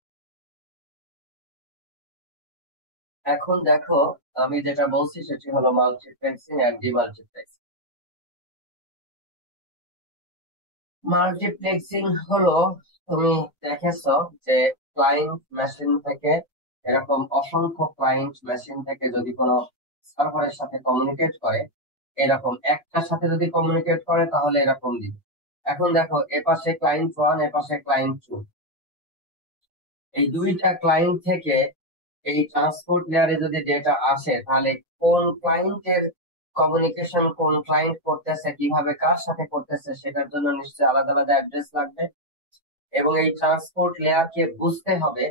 এখন দেখো, আমি যেটা বলছি সেটি হলো মাল্টিপ্লেক্সিং আর ডিমাল্টিপ্লেক্সিং। মাল্টিপ্লেক্সিং হলো, তুমি দেখেছো যে ক্লায়েন্ট মেশিন থেকে, এরকম অসংখ্য ক্লায়েন্ট মেশিন থেকে যদি কোনো সার্ভারের সাথে কমিউনিকেট করে, এরকম একটার সাথে যদি কমিউনিকেট করে তাহলে এরকম দিবে। এখন দেখো, এপাশে ক্লায়েন্ট 1, এপাশে ক্লায়েন্ট 2, এই দুইটা ক্লায়েন্ট থেকে এই ট্রান্সপোর্ট লেয়ারে যদি ডেটা আসে, তাহলে কোন ক্লায়েন্টের কমিউনিকেশন কোন ক্লায়েন্ট করতেছে, কিভাবে কার সাথে করতেছে, সেটার জন্য নিশ্চয়ই আলাদা আলাদা অ্যাড্রেস লাগবে। এবং এই ট্রান্সপোর্ট লেয়ারকে বুঝতে হবে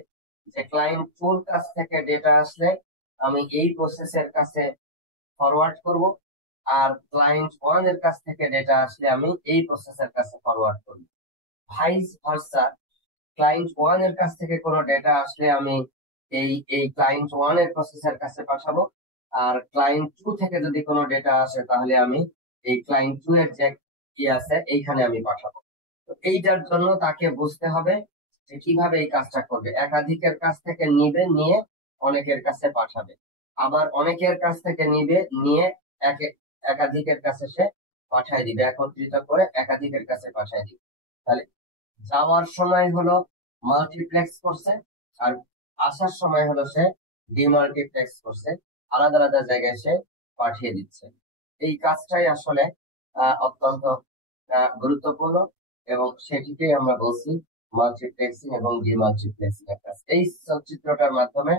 যে ক্লায়েন্ট 2 কাছ থেকে ডেটা আসলে আমি এই প্রসেসের কাছে ফরওয়ার্ড করব, আর ক্লায়েন্ট 1 এর কাছ থেকে ডেটা আসলে আমি এই প্রসেসের কাছে ফরওয়ার্ড করব। ভাইস ভার্সা, ক্লায়েন্ট 1 এর কাছ থেকে কোনো ডেটা আসলে আমি এই এই ক্লায়েন্ট 1 এর প্রসেসের কাছে পাঠাবো, আর ক্লায়েন্ট 2 থেকে যদি কোনো ডেটা আসে তাহলে আমি এই ক্লায়েন্ট 2 এর যে কি আছে এইখানে আমি পাঠাবো। তো এইটার জন্য তাকে বুঝতে হবে যে কিভাবে এই কাজটা করবে। একাধিকের কাছ থেকে নিবে, নিয়ে অনেকের কাছে পাঠাবে, আবার অনেকের কাছ থেকে নিবে, নিয়ে একাধিকের কাছে সে পাঠায় দিবে, একত্রিত করে একাধিকের কাছে পাঠায় দিবে। তাহলে যাওয়ার সময় হলো মাল্টিপ্লেক্স করছে, আর আসার সময় হলো সে ডিমাল্টিপ্লেক্স করছে, আলাদা আলাদা জায়গায় সে পাঠিয়ে দিচ্ছে। এই কাজটাই আসলে অত্যন্ত গুরুত্বপূর্ণ, এবং সেটিকেই আমরা বলছি মাল্টিপ্লেক্সিং এবং ডিমাল্টিপ্লেক্সিং এর কাজ। এই চিত্রটার মাধ্যমে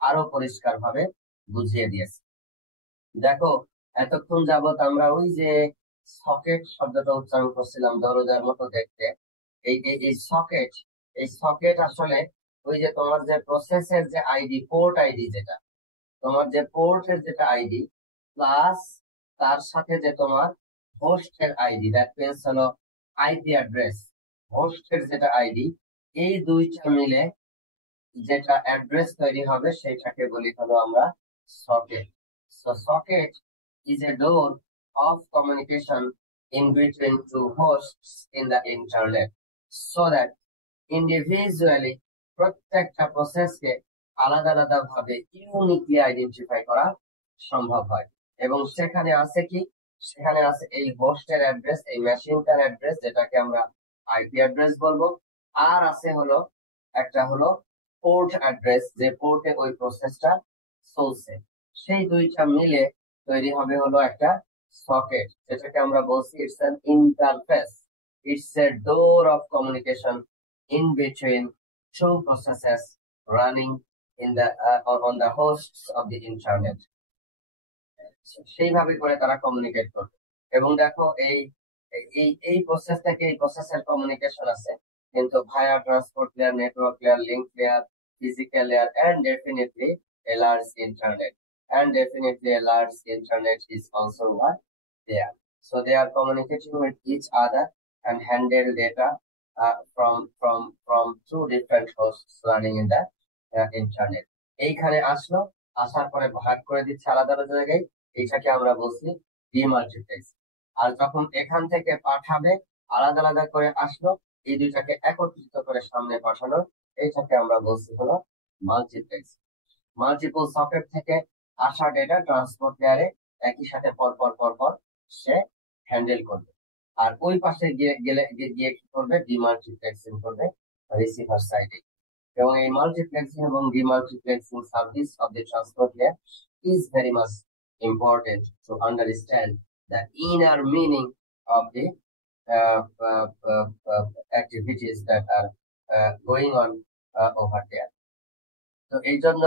আরো পরিষ্কার ভাবে বুঝিয়ে দিয়েছে। দেখো, এতক্ষণ যাবত আমরা ওই যে সকেট শব্দটা উচ্চারণ করছিলাম, দরজার মতো দেখতে, এই সকেট, এই সকেট আসলে ওই যে তোমার যে প্রসেসের যে আইডি, পোর্ট আইডি, যেটা তোমার যে পোর্টের যেটা আইডি, প্লাস তার সাথে যে তোমার হোস্টের আইডি, দ্যাট মিনস হলো আইপি অ্যাড্রেস, হোস্টের যেটা আইডি, এই দুইটা মিলে যেটা অ্যাড্রেস তৈরি হবে সেটাকে বলি হলো আমরা socket. So socket is a door of communication in between two hosts in the internet, so that individually প্রত্যেকটা প্রসেসকে আলাদা আলাদা ভাবে ইউনিকলি আইডেন্টিফাই করা সম্ভব হয়। এবং সেখানে আছে কি, সেখানে আছে এই হোস্টের অ্যাড্রেস, এই মেশিনটার অ্যাড্রেস, যেটাকে আমরা আইপি অ্যাড্রেস বলবো, আর আছে হলো একটা হলো পোর্ট অ্যাড্রেস, যে পোর্টে ওই প্রসেসটা চলছে। সেই দুইটা মিলে তৈরি হবে হলো একটা সকেট, যেটাকে আমরা বলছি it's an interface, it's a door of communication in between two processes running in the on the hosts of the internet. সেইভাবে করে তারা কমিউনিকেট করবে। এবং দেখো, এই এই এই প্রসেস থেকে এই প্রসেসের কমিউনিকেশন আছে, কিন্তু via transport layer, network layer, link layer, physical layer, and definitely a large internet. And definitely a large internet is also what there. So they are communicating with each other and handle data from two different hosts running in the internet. এইখানে আসলো, আসার পরে ভাগ করে দিচ্ছে আলাদা আলাদা জায়গায়, এইটাকে আমরা বলছি ডিমাল্টিপ্লেক্স। আর যখন এখান থেকে পাঠাবে, আলাদা আলাদা করে আসলো, এই দুইটাকে একত্রিত করে সামনে পাঠানো, এইটাকে আমরা বলছি হলো মাল্টিপ্লেক্স। মাল্টিপল সকেট থেকে আসা ডেটা ট্রান্সপোর্ট লেয়ারে একই সাথে পর পর সে হ্যান্ডেল করবে। আর ওই পাশে গিয়ে কি করবে, ডিমাল্টিপ্লেক্সিং করবে রিসিভার সাইডে। এবং এই মাল্টিপ্লেক্সিং এবং demultiplexing service of the transport layer is very much important to understand the inner meaning of the activities that are going on over there. তো এই জন্য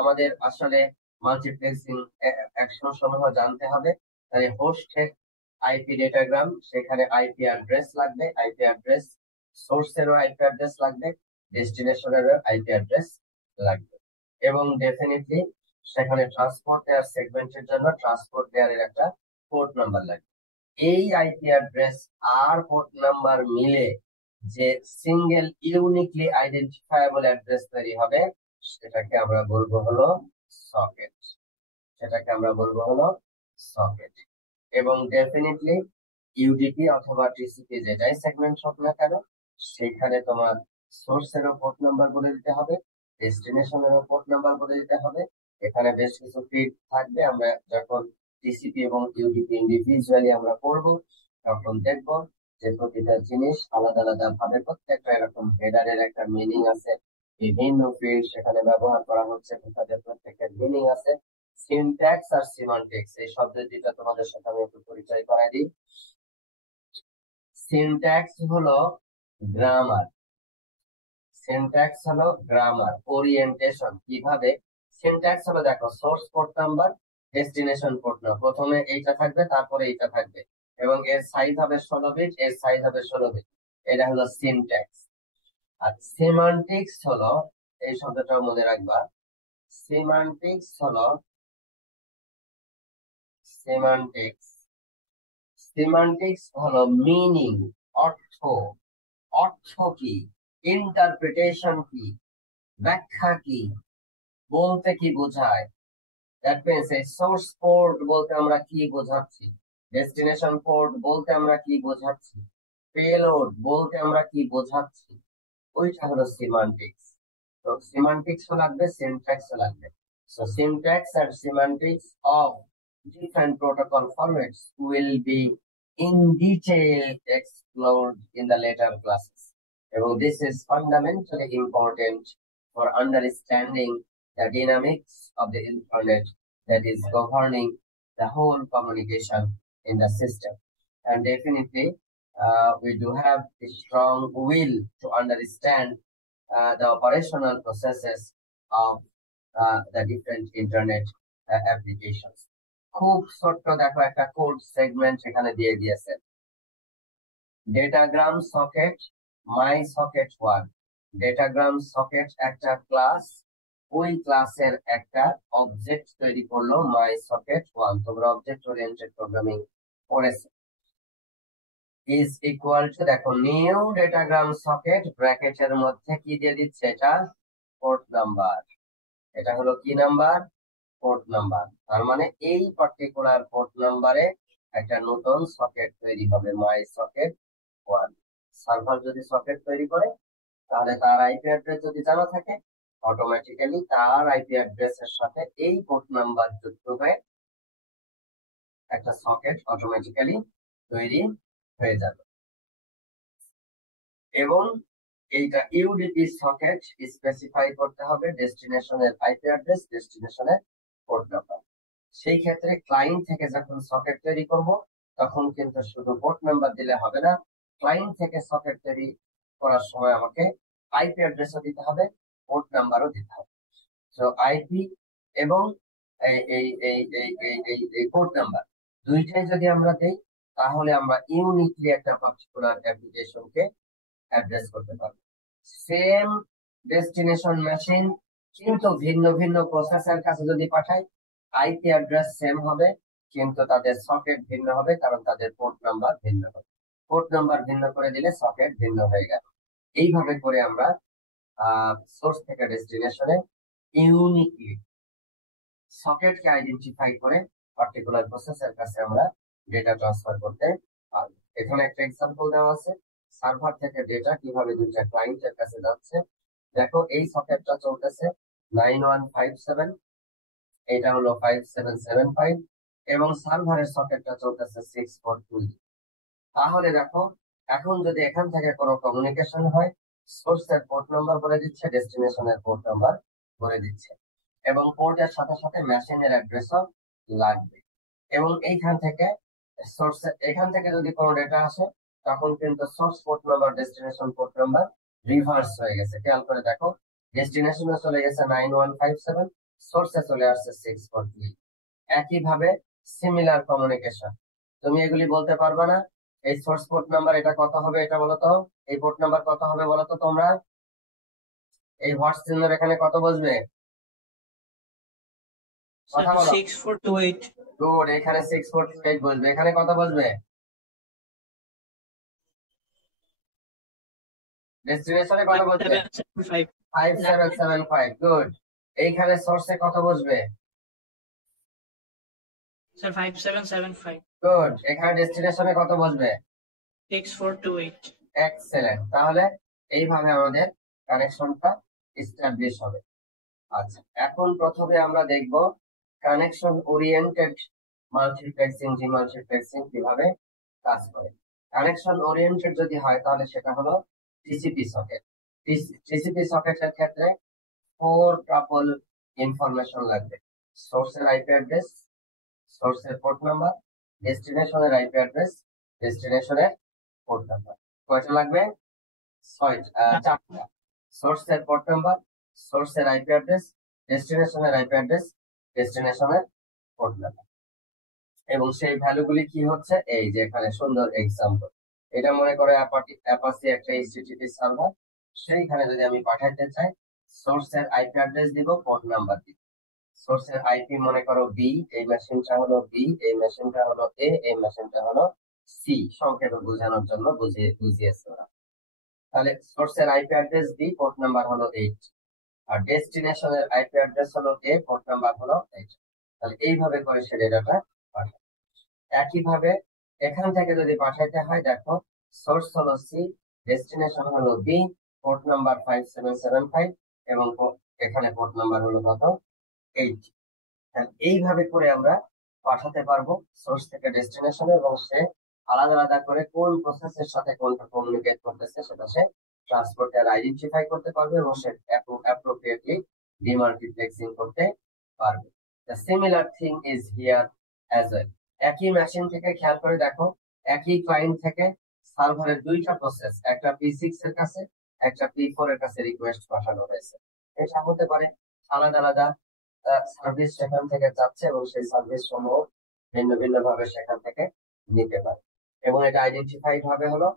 আমাদের আসলে মাল্টিপ্লেক্সিং অ্যাকশন সমূহ জানতে হবে। তাই হোস্টের আইপি ডেটাগ্রাম, সেখানে আইপি অ্যাড্রেস লাগবে, আইপি অ্যাড্রেস সোর্সেরও আইপি অ্যাড্রেস লাগবে, ডেস্টিনেশনেরও আইপি অ্যাড্রেস লাগবে। এবং ডেফিনেটলি সেখানে ট্রান্সপোর্ট লেয়ার সেগমেন্টের জন্য ট্রান্সপোর্ট লেয়ারের একটা পোর্ট নাম্বার লাগবে। এই আইপি অ্যাড্রেস আর পোর্ট নাম্বার মিলে যে সিঙ্গেল ইউনিকলি আইডেন্টিফায়াবল অ্যাড্রেস তৈরি হবে সেটাকে আমরা বলবো হলো সকেট। সেটাকে আমরা বলবো হলো সকেট। এবং ডেফিনেটলি ইউডিপি অথবা টিসিপি যেটাই সেগমেন্ট হোক না কেন, সেখানে তোমার সোর্সেরও পোর্ট নাম্বার বলে দিতে হবে, ডেস্টিনেশনেরও পোর্ট নাম্বার বলে দিতে হবে। এখানে বেশ কিছু ফিল্ড থাকবে, আমরা যখন টিসিপি এবং ইউডিপি ইন্ডিভিজুয়ালি আমরা পড়বো তখন দেখবো যে প্রতিটা জিনিস আলাদা আলাদা ভাবে প্রত্যেকটা এরকম হেডারের একটা মিনিং আছে, বিভিন্ন ফিল্ড সেখানে ব্যবহার করা হচ্ছে, তাদের প্রত্যেকের মিনিং আছে। সিনট্যাক্স আর সিমান্টিক্স এই শব্দ দুইটা তোমাদের সাথে আমি একটু পরিচয় করাই দিই। সিনট্যাক্স হলো গ্রামার, সিনট্যাক্স হলো গ্রামার ওরিয়েন্টেশন। কিভাবে সিনট্যাক্স হলো, দেখো source port number, destination port number, প্রথমে এইটা থাকবে তারপরে এইটা থাকবে, এবং এর সাইজ হবে 16 বিট, এর সাইজ হবে 16 বিট। এটা হলো সিনট্যাক্স। আর সিমান্টিক্স হলো, এই শব্দটা মনে রাখবা, সিমান্টিক্স হলো সিমান্টিক্স সিমান্টিক্স হলো মিনিং, অর্থ, অর্থ কি, ইন্টারপ্রিটেশন কি, ব্যাখ্যা কি, বলতে কি বোঝায়। দ্যাট মিন্স এই সোর্স পোর্ট বলতে আমরা কি বোঝাচ্ছি, ডেস্টিনেশন পোর্ট বলতে আমরা কি বোঝাচ্ছি, পেলোড বলতে আমরা কি বোঝাচ্ছি, ওইটা হলো সিমান্টিক্স। তো সিমান্টিক্সও লাগবে, সিনট্যাক্সও লাগবে। So syntax and semantics of different protocol formats will be in detail explored in the later classes. And this is fundamentally important for understanding the dynamics of the internet that is governing the whole communication in the system. And definitely, we do have a strong will to understand the operational processes of the different internet applications. খুব ছোট্ট দেখো একটা code segment এখানে দিয়ে দিয়েছে, ডেটাগ্রাম socket মাই socket 1। ডেটাগ্রাম socket একটা class, ওই ক্লাসের একটা অবজেক্ট তৈরি করলো মাই সকেট 1। তোমরা অবজেক্ট ওরিয়েন্টেড প্রোগ্রামিং পড়েছো। ইজ ইকুয়াল টু, দেখো নিউ ডেটাগ্রাম সকেট ব্র্যাকেটের মধ্যে কি দিয়ে দিচ্ছে, এটা পোর্ট নাম্বার। এটা হলো কি নাম্বার, পোর্ট নাম্বার। তার মানে এই পার্টিকুলার পোর্ট নাম্বারে একটা নতুন সকেট তৈরি হবে, মাই সকেট 1। সার্ভার যদি সকেট তৈরি করে তাহলে তার আইপি অ্যাড্রেস যদি জানা থাকে, অটোমেটিক্যালি তার আইপি অ্যাড্রেসের সাথে এই পোর্ট নাম্বার যুক্ত হয়ে একটা সকেট অটোমেটিক্যালি তৈরি হয়ে যাবে। এবং এইটা ইউডিপি সকেট স্পেসিফাই করতে হবে ডেস্টিনেশনের আইপি অ্যাড্রেস, ডেস্টিনেশনের পোর্ট নাম্বার। সেই ক্ষেত্রে ক্লায়েন্ট থেকে যখন সকেট তৈরি করব তখন কিন্তু শুধু পোর্ট নাম্বার দিলে হবে না, ক্লায়েন্ট থেকে সকেট তৈরি করার সময় আমাকে আইপি অ্যাড্রেসও দিতে হবে, পোর্ট নাম্বারও দিতে হবে। তো আইপি এবং এই পোর্ট নাম্বার দুইটাই যদি আমরা দেই তাহলে আমরা ইউনিকলি একটা পার্টিকুলার অ্যাপ্লিকেশনকে অ্যাড্রেস করতে পারবো। সেম ডেস্টিনেশন মেশিন কিন্তু ভিন্ন ভিন্ন প্রসেসের কাছে যদি পাঠাই, আইপি অ্যাড্রেস সেম হবে কিন্তু তাদের সকেট ভিন্ন হবে, কারণ তাদের পোর্ট নাম্বার ভিন্ন হবে। পোর্ট নাম্বার ভিন্ন করে দিলে সকেট ভিন্ন হয়ে গেল। এইভাবে করে আমরা সোর্স থেকে ডেস্টিনেশনে ইউনিকলি সকেটকে আইডেন্টিফাই করে পার্টিকুলার প্রসেসের কাছে আমরা ডেটা ট্রান্সফার করতে পারবো। এখানে একটা এক্সাম্পল দেওয়া আছে, সার্ভার থেকে ডেটা কিভাবে দুইটা ক্লায়েন্টের কাছে যাচ্ছে। দেখো এই সকেটটা চলতেছে 9157, এটা হলো 5775, এবং সার্ভারের সকেটটা চলতেছে 642। তাহলে দেখো, এখন যদি এখান থেকে কোনো কমিউনিকেশন হয়, সোর্সের পোর্ট নাম্বার বলে দিচ্ছে, ডেস্টিনেশনের পোর্ট নাম্বার বলে দিচ্ছে, এবং পোর্টের সাথে সাথে মেশিনের অ্যাড্রেসও লাগবে। এবং এখান থেকে যদি কোনো ডেটা আসে, তখন কিন্তু source port number destination port number reverse হয়ে গেছে। খেয়াল করে দেখো, ডেস্টিনেশনে চলে গেছে 9157, সোর্সে চলে আসছে 643। একইভাবে সিমিলার কমিউনিকেশন। তুমি এগুলি বলতে পারবে না, এই সোর্স পোর্ট নাম্বার এটা কত হবে এটা বলো তো, এই পোর্ট নাম্বার কত হবে বলো তো তোমরা, এই হোয়াটস চিহ্নের এখানে কত বসবে, কথা বলো। 6428। গুড, এখানে 648 বসবে, এখানে কত বসবে, ডেস্টিনেশনে কত বসবে, 5775। গুড, এইখানে সোর্সে কত বসবে, স্যার 5775। গুড, এখানে ডেস্টিনেশনে কত বসবে, 6428। এক্সেলেন্ট। তাহলে এইভাবে আমাদের কানেকশনটা এস্টাবলিশ হবে। আচ্ছা, এখন প্রথমে আমরা দেখব কানেকশন ওরিয়েন্টেড মাল্টিপ্লেক্সিং, ডিমাল্টিপ্লেক্সিং কিভাবে কাজ করে। কানেকশন ওরিয়েন্টেড যদি হয় তাহলে সেটা হলো টিসিপি সকেট। টিসিপি সকেটের ক্ষেত্রে 4 টাপল ইনফরমেশন লাগবে: সোর্সের আইপি অ্যাড্রেস, সোর্সের পোর্ট নাম্বার, ডেস্টিনেশনের আইপি অ্যাড্রেস, ডেস্টিনেশনের পোর্ট নাম্বার। কয়টা লাগবে? চারটা। সোর্সের পোর্ট নাম্বার, সোর্সের আইপি অ্যাড্রেস, ডেস্টিনেশনের আইপি অ্যাড্রেস, ডেস্টিনেশনের পোর্ট নাম্বার। এবং সেই ভ্যালুগুলি কি হচ্ছে, এই যে এখানে সুন্দর এক্সাম্পল। এটা মনে করো অ্যাপাচি একটা এইচটিটিপি সার্ভার, সেইখানে যদি আমি পাঠাইতে চাই, সোর্সের আইপি অ্যাড্রেস দিব, পোর্ট নাম্বার দিব। সোর্সের আইপি মনে করো বি, এই মেশিনটা হলো বি, এই মেশিনটা হলো এ, এই মেশিনটা হলো সি, সংক্ষেপে বোঝানোর জন্য বুঝিয়েছে ওরা। তাহলে সোর্সের IP address B, port number হলো 8, আর ডেস্টিনেশনের আইপি অ্যাড্রেস হলো এ, পোর্ট নাম্বার হলো 8। তাহলে এইভাবে করে সে ডেটাটা পাঠায়। একইভাবে এখান থেকে যদি পাঠাইতে হয়, দেখো, সোর্স হলো সি, ডেস্টিনেশন হলো বি, পোর্ট নাম্বার 5775, এবং এখানে পোর্ট নাম্বার হলো কত, 8। এইভাবে করে আমরা পাঠাতে পারবো সোর্স থেকে ডেস্টিনেশনে, এবং সে আলাদা আলাদা করে কোন প্রসেসের সাথে কোনটা কমিউনিকেট করতেছে সেটা সে ট্রান্সপোর্টার আইডেন্টিফাই করতে পারবে, এবং সে অ্যাপ্রোপ্রিয়েটলি ডিমাল্টিপ্লেক্সিং করতে পারবে। The similar thing is here as well. একই মেশিন থেকে খেয়াল করে দেখো, একই ক্লায়েন্ট থেকে সার্ভারের দুইটা প্রসেস, একটা P6 এর কাছে, একটা P4 এর কাছে রিকোয়েস্ট পাঠানো হয়েছে। এটা হতে পারে আলাদা আলাদা সার্ভিস সেখান থেকে যাচ্ছে, এবং সেই সার্ভিস সমূহ ভিন্ন ভিন্ন ভাবে সেখান থেকে নিতে পারে। এবং এটা আইডেন্টিফাইড হবে হলো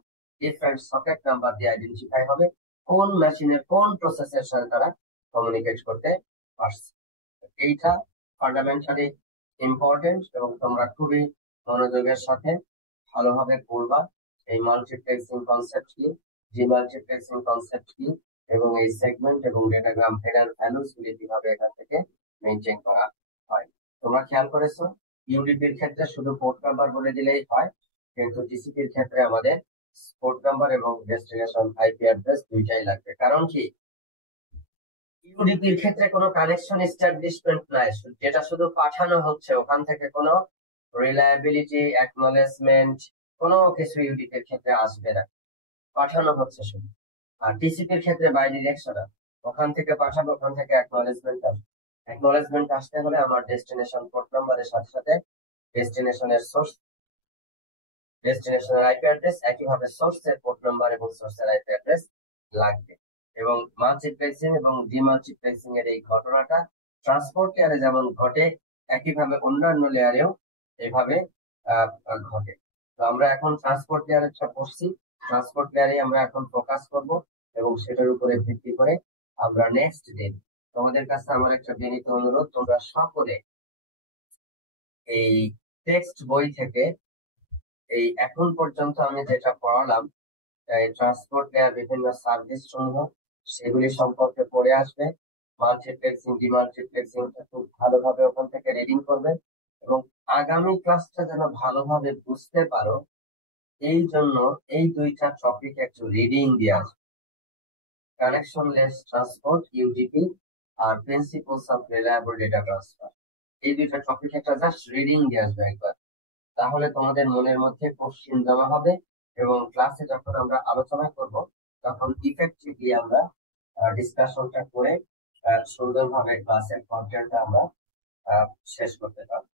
ডিফারেন্ট সকেট নাম্বার দিয়ে আইডেন্টিফাই হবে কোন মেশিনের কোন প্রসেসের সাথে তারা কমিউনিকেট করতে পারছে। এইটা ফান্ডামেন্টালি ইম্পর্টেন্ট, এবং তোমরা খুবই মনোযোগের সাথে ভালোভাবে পড়বা এই মাল্টিপ্লেক্সিং কনসেপ্ট কি, ডিমাল্টিপ্লেক্সিং কনসেপ্ট কি, এবং এই সেগমেন্ট এবং ডেটাগ্রাম হেডার ভ্যালুস গুলি কিভাবে এখান থেকে মেনটেন করা হয়। তোমরা খেয়াল করেছো, ইউডিপির ক্ষেত্রে শুধু পোর্ট নাম্বার বলে দিলেই হয়, কিন্তু টিসিপির ক্ষেত্রে আমাদের পোর্ট নাম্বার এবং ডেস্টিনেশন আইপি অ্যাড্রেস দুইটাই লাগবে। কারণ কি, ইউডিপির ক্ষেত্রে কোনো কানেকশন এস্টাবলিশমেন্ট নাই, যেটা শুধু পাঠানো হচ্ছে, ওখান থেকে কোনো রিলায়েবিলিটি, অ্যাকনলেজমেন্ট কোনো কিছু ইউডিপির ক্ষেত্রে আসবে না, পাঠানো হচ্ছে শুধু। আর টিসিপির ক্ষেত্রে বাই ডিরেকশনাল, ওখান থেকে পাঠাবো, ওখান থেকে অ্যাকনলেজমেন্ট আসবে। অ্যাকনলেজমেন্ট আসতে হলে আমার ডেস্টিনেশন পোর্ট নাম্বারের সাথে সাথে ডেস্টিনেশনের সোর্স, ডেস্টিনেশনের আইপি অ্যাড্রেস, একইভাবে সোর্সের পোর্ট নাম্বার এবং সোর্সের আইপি অ্যাড্রেস লাগবে। এবং মাল্টিপ্লেক্সিং এবং ডিমাল্টিপ্লেক্সিং এর এই ঘটনাটা ট্রান্সপোর্ট লেয়ারে যেমন ঘটে, একইভাবে অন্যান্য লেয়ারেও এভাবে ঘটে। তো আমরা এখন ট্রান্সপোর্ট লেয়ারেরটা পড়ছি, ট্রান্সপোর্ট লেয়ারে আমরা এখন ফোকাস করব, এবং সেটার উপরে ভিত্তি করে আমরা নেক্সট দিন, তোমাদের কাছে আমার একটা বিনীত অনুরোধ, তোমরা সকলে এই টেক্সট বই থেকে এই এখন পর্যন্ত আমি যেটা পড়ালাম, ট্রান্সপোর্ট লেয়ার বিভিন্ন সার্ভিস সমূহ, সেগুলি সম্পর্কে পড়ে আসবে। মাল্টিপ্লেক্সিং, ডিমাল্টিপ্লেক্সিং খুব ভালোভাবে ওখান থেকে রিডিং করবে, এবং আগামী ক্লাসটা যেন ভালোভাবে বুঝতে পারো, এই জন্য এই দুইটা টপিক একটু রিডিং দিয়ে আসবে: কানেকশনলেস ট্রান্সপোর্ট ইউডিপি, আর principles of reliable data transfer. এই দুইটা টপিক একটা জাস্ট রিডিং দিয়ে আসবে একবার, তাহলে তোমাদের মনের মধ্যে কোশ্চিন জমা হবে এবং ক্লাসে যখন আমরা আলোচনা করব তখন ইফেক্টিভলি আমরা ডিসকাশনটা করে সুন্দরভাবে ক্লাসের কন্টেন্টটা আমরা শেষ করতে পারবো।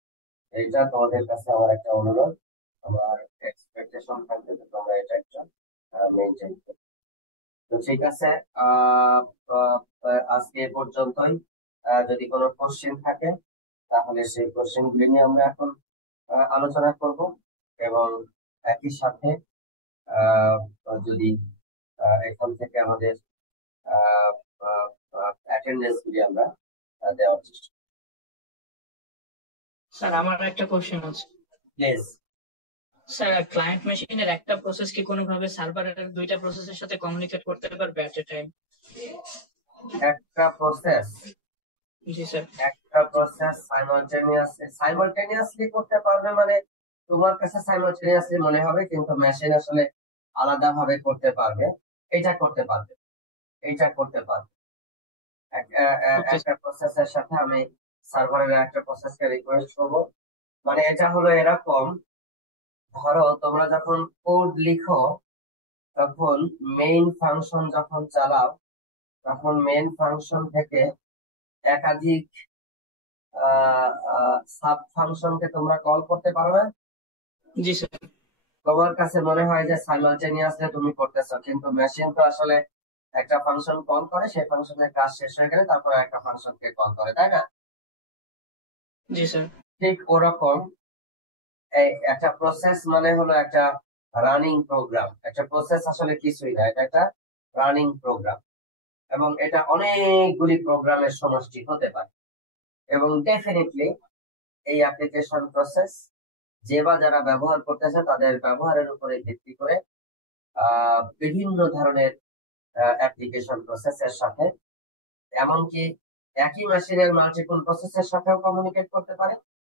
এইটা তোমাদের কাছে আমার একটা অনুরোধ, আমার এক্সপেকটেশন থাকবে যে তোমরা এটা একটা মেনটেন করবে। তো ঠিক আছে, আহ আহ, আজকে এ পর্যন্তই। যদি কোনো কোশ্চেন থাকে তাহলে সেই কোশ্চেন গুলি নিয়ে আমরা এখন আলোচনা করব, এবং একই সাথে আহ, যদি এখান থেকে আমাদের অ্যাটেন্ডেন্স গুলি আমরা দেওয়ার চেষ্টা স্যার আমার একটা কোশ্চেন আছে। প্লিজ। স্যার ক্লায়েন্ট মেশিনের একটা প্রসেস কি কোনোভাবে সার্ভারের দুইটা প্রসেসের সাথে কমিউনিকেট করতে পারবে এট এ টাইম? একটা প্রসেস জি স্যার। সাইমালটেনিয়াসলি করতে পারবে মানে তোমার কাছে সাইমালটেনিয়াসলি মনে হবে, কিন্তু মেশিন আসলে আলাদা ভাবে করতে পারবে। এটা করতে পারবে, এটা করতে পারবে। ওকে একটা প্রসেসের সাথে আমি সার্ভারের একটা প্রসেসকে রিকোয়েস্ট করবো। মানে এটা হলো এরকম, ধরো তোমরা যখন কোড লিখো তখন মেইন ফাংশন যখন চালাও তখন মেইন ফাংশন থেকে একাধিক সাব ফাংশনকে তোমরা কল করতে পারবে। জি স্যার। তোমার কাছে মনে হয় যে সাইমালটেনিয়াসলি তুমি করতেছো, কিন্তু মেশিন তো আসলে একটা ফাংশন কল করে, সেই ফাংশনের কাজ শেষ হয়ে গেলে তারপরে একটা ফাংশনকে কল করে, তাই না? জি স্যার। ঠিক ওরকম এই একটা প্রসেস মানে হলো একটা রানিং প্রোগ্রাম। একটা প্রসেস আসলে কিছুই না, এটা একটা রানিং প্রোগ্রাম, এবং এটা অনেকগুলি প্রোগ্রামের সমষ্টি হতে পারে। এবং ডেফিনেটলি এই অ্যাপ্লিকেশন প্রসেস যে বা যারা ব্যবহার করতেছে তাদের ব্যবহারের উপরে ভিত্তি করে বিভিন্ন ধরনের অ্যাপ্লিকেশন প্রসেসের সাথে, এমনকি একই মেশিনের মাল্টিপল প্রসেসের সাথেও কমিউনিকেট করতে পারে,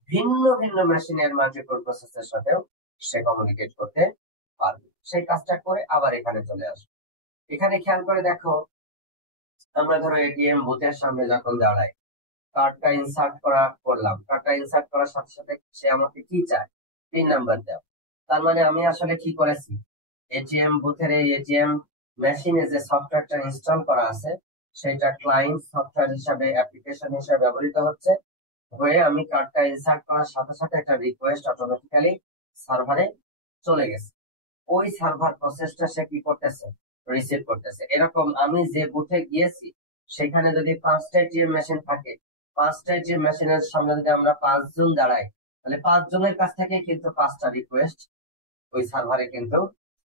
ভিন্ন ভিন্ন মেশিনের মাল্টিপল প্রসেসের সাথেও সে কমিউনিকেট করতে পারবে। সেই কাজটা করে আবার এখানে চলে আসবে। এখানে খেয়াল করে দেখো, আমরা ধরো এটিএম বুথের সামনে যখন দাঁড়াই, কার্ডটা ইনসার্ট করলাম, কার্ডটা ইনসার্ট করার সাথে সাথে সে আমাকে কি চায়, পিন নাম্বার দাও। তার মানে আমি আসলে কি করেছি, এটিএম বুথের এই এটিএম মেশিনে যে সফটওয়্যারটা ইনস্টল করা আছে সেটা ক্লায়েন্ট সফটওয়্যার হিসাবে, অ্যাপ্লিকেশন হিসাবে ব্যবহৃত হচ্ছে, হয়ে আমি কার্ডটা ইনসার্ট করার সাথে সাথে একটা রিকোয়েস্ট অটোমেটিক্যালি সার্ভারে চলে গেছে। ওই সার্ভার প্রসেসটা সে কি করতেছে, রিসিভ করতেছে। এরকম আমি যে বুথে গিয়েছি সেখানে যদি 5টা এটিএম মেশিন থাকে, 5টা এটিএম মেশিনের সামনে যদি আমরা 5 জন দাঁড়াই, তাহলে 5 জনের কাছ থেকে কিন্তু 5টা রিকোয়েস্ট ওই সার্ভারে কিন্তু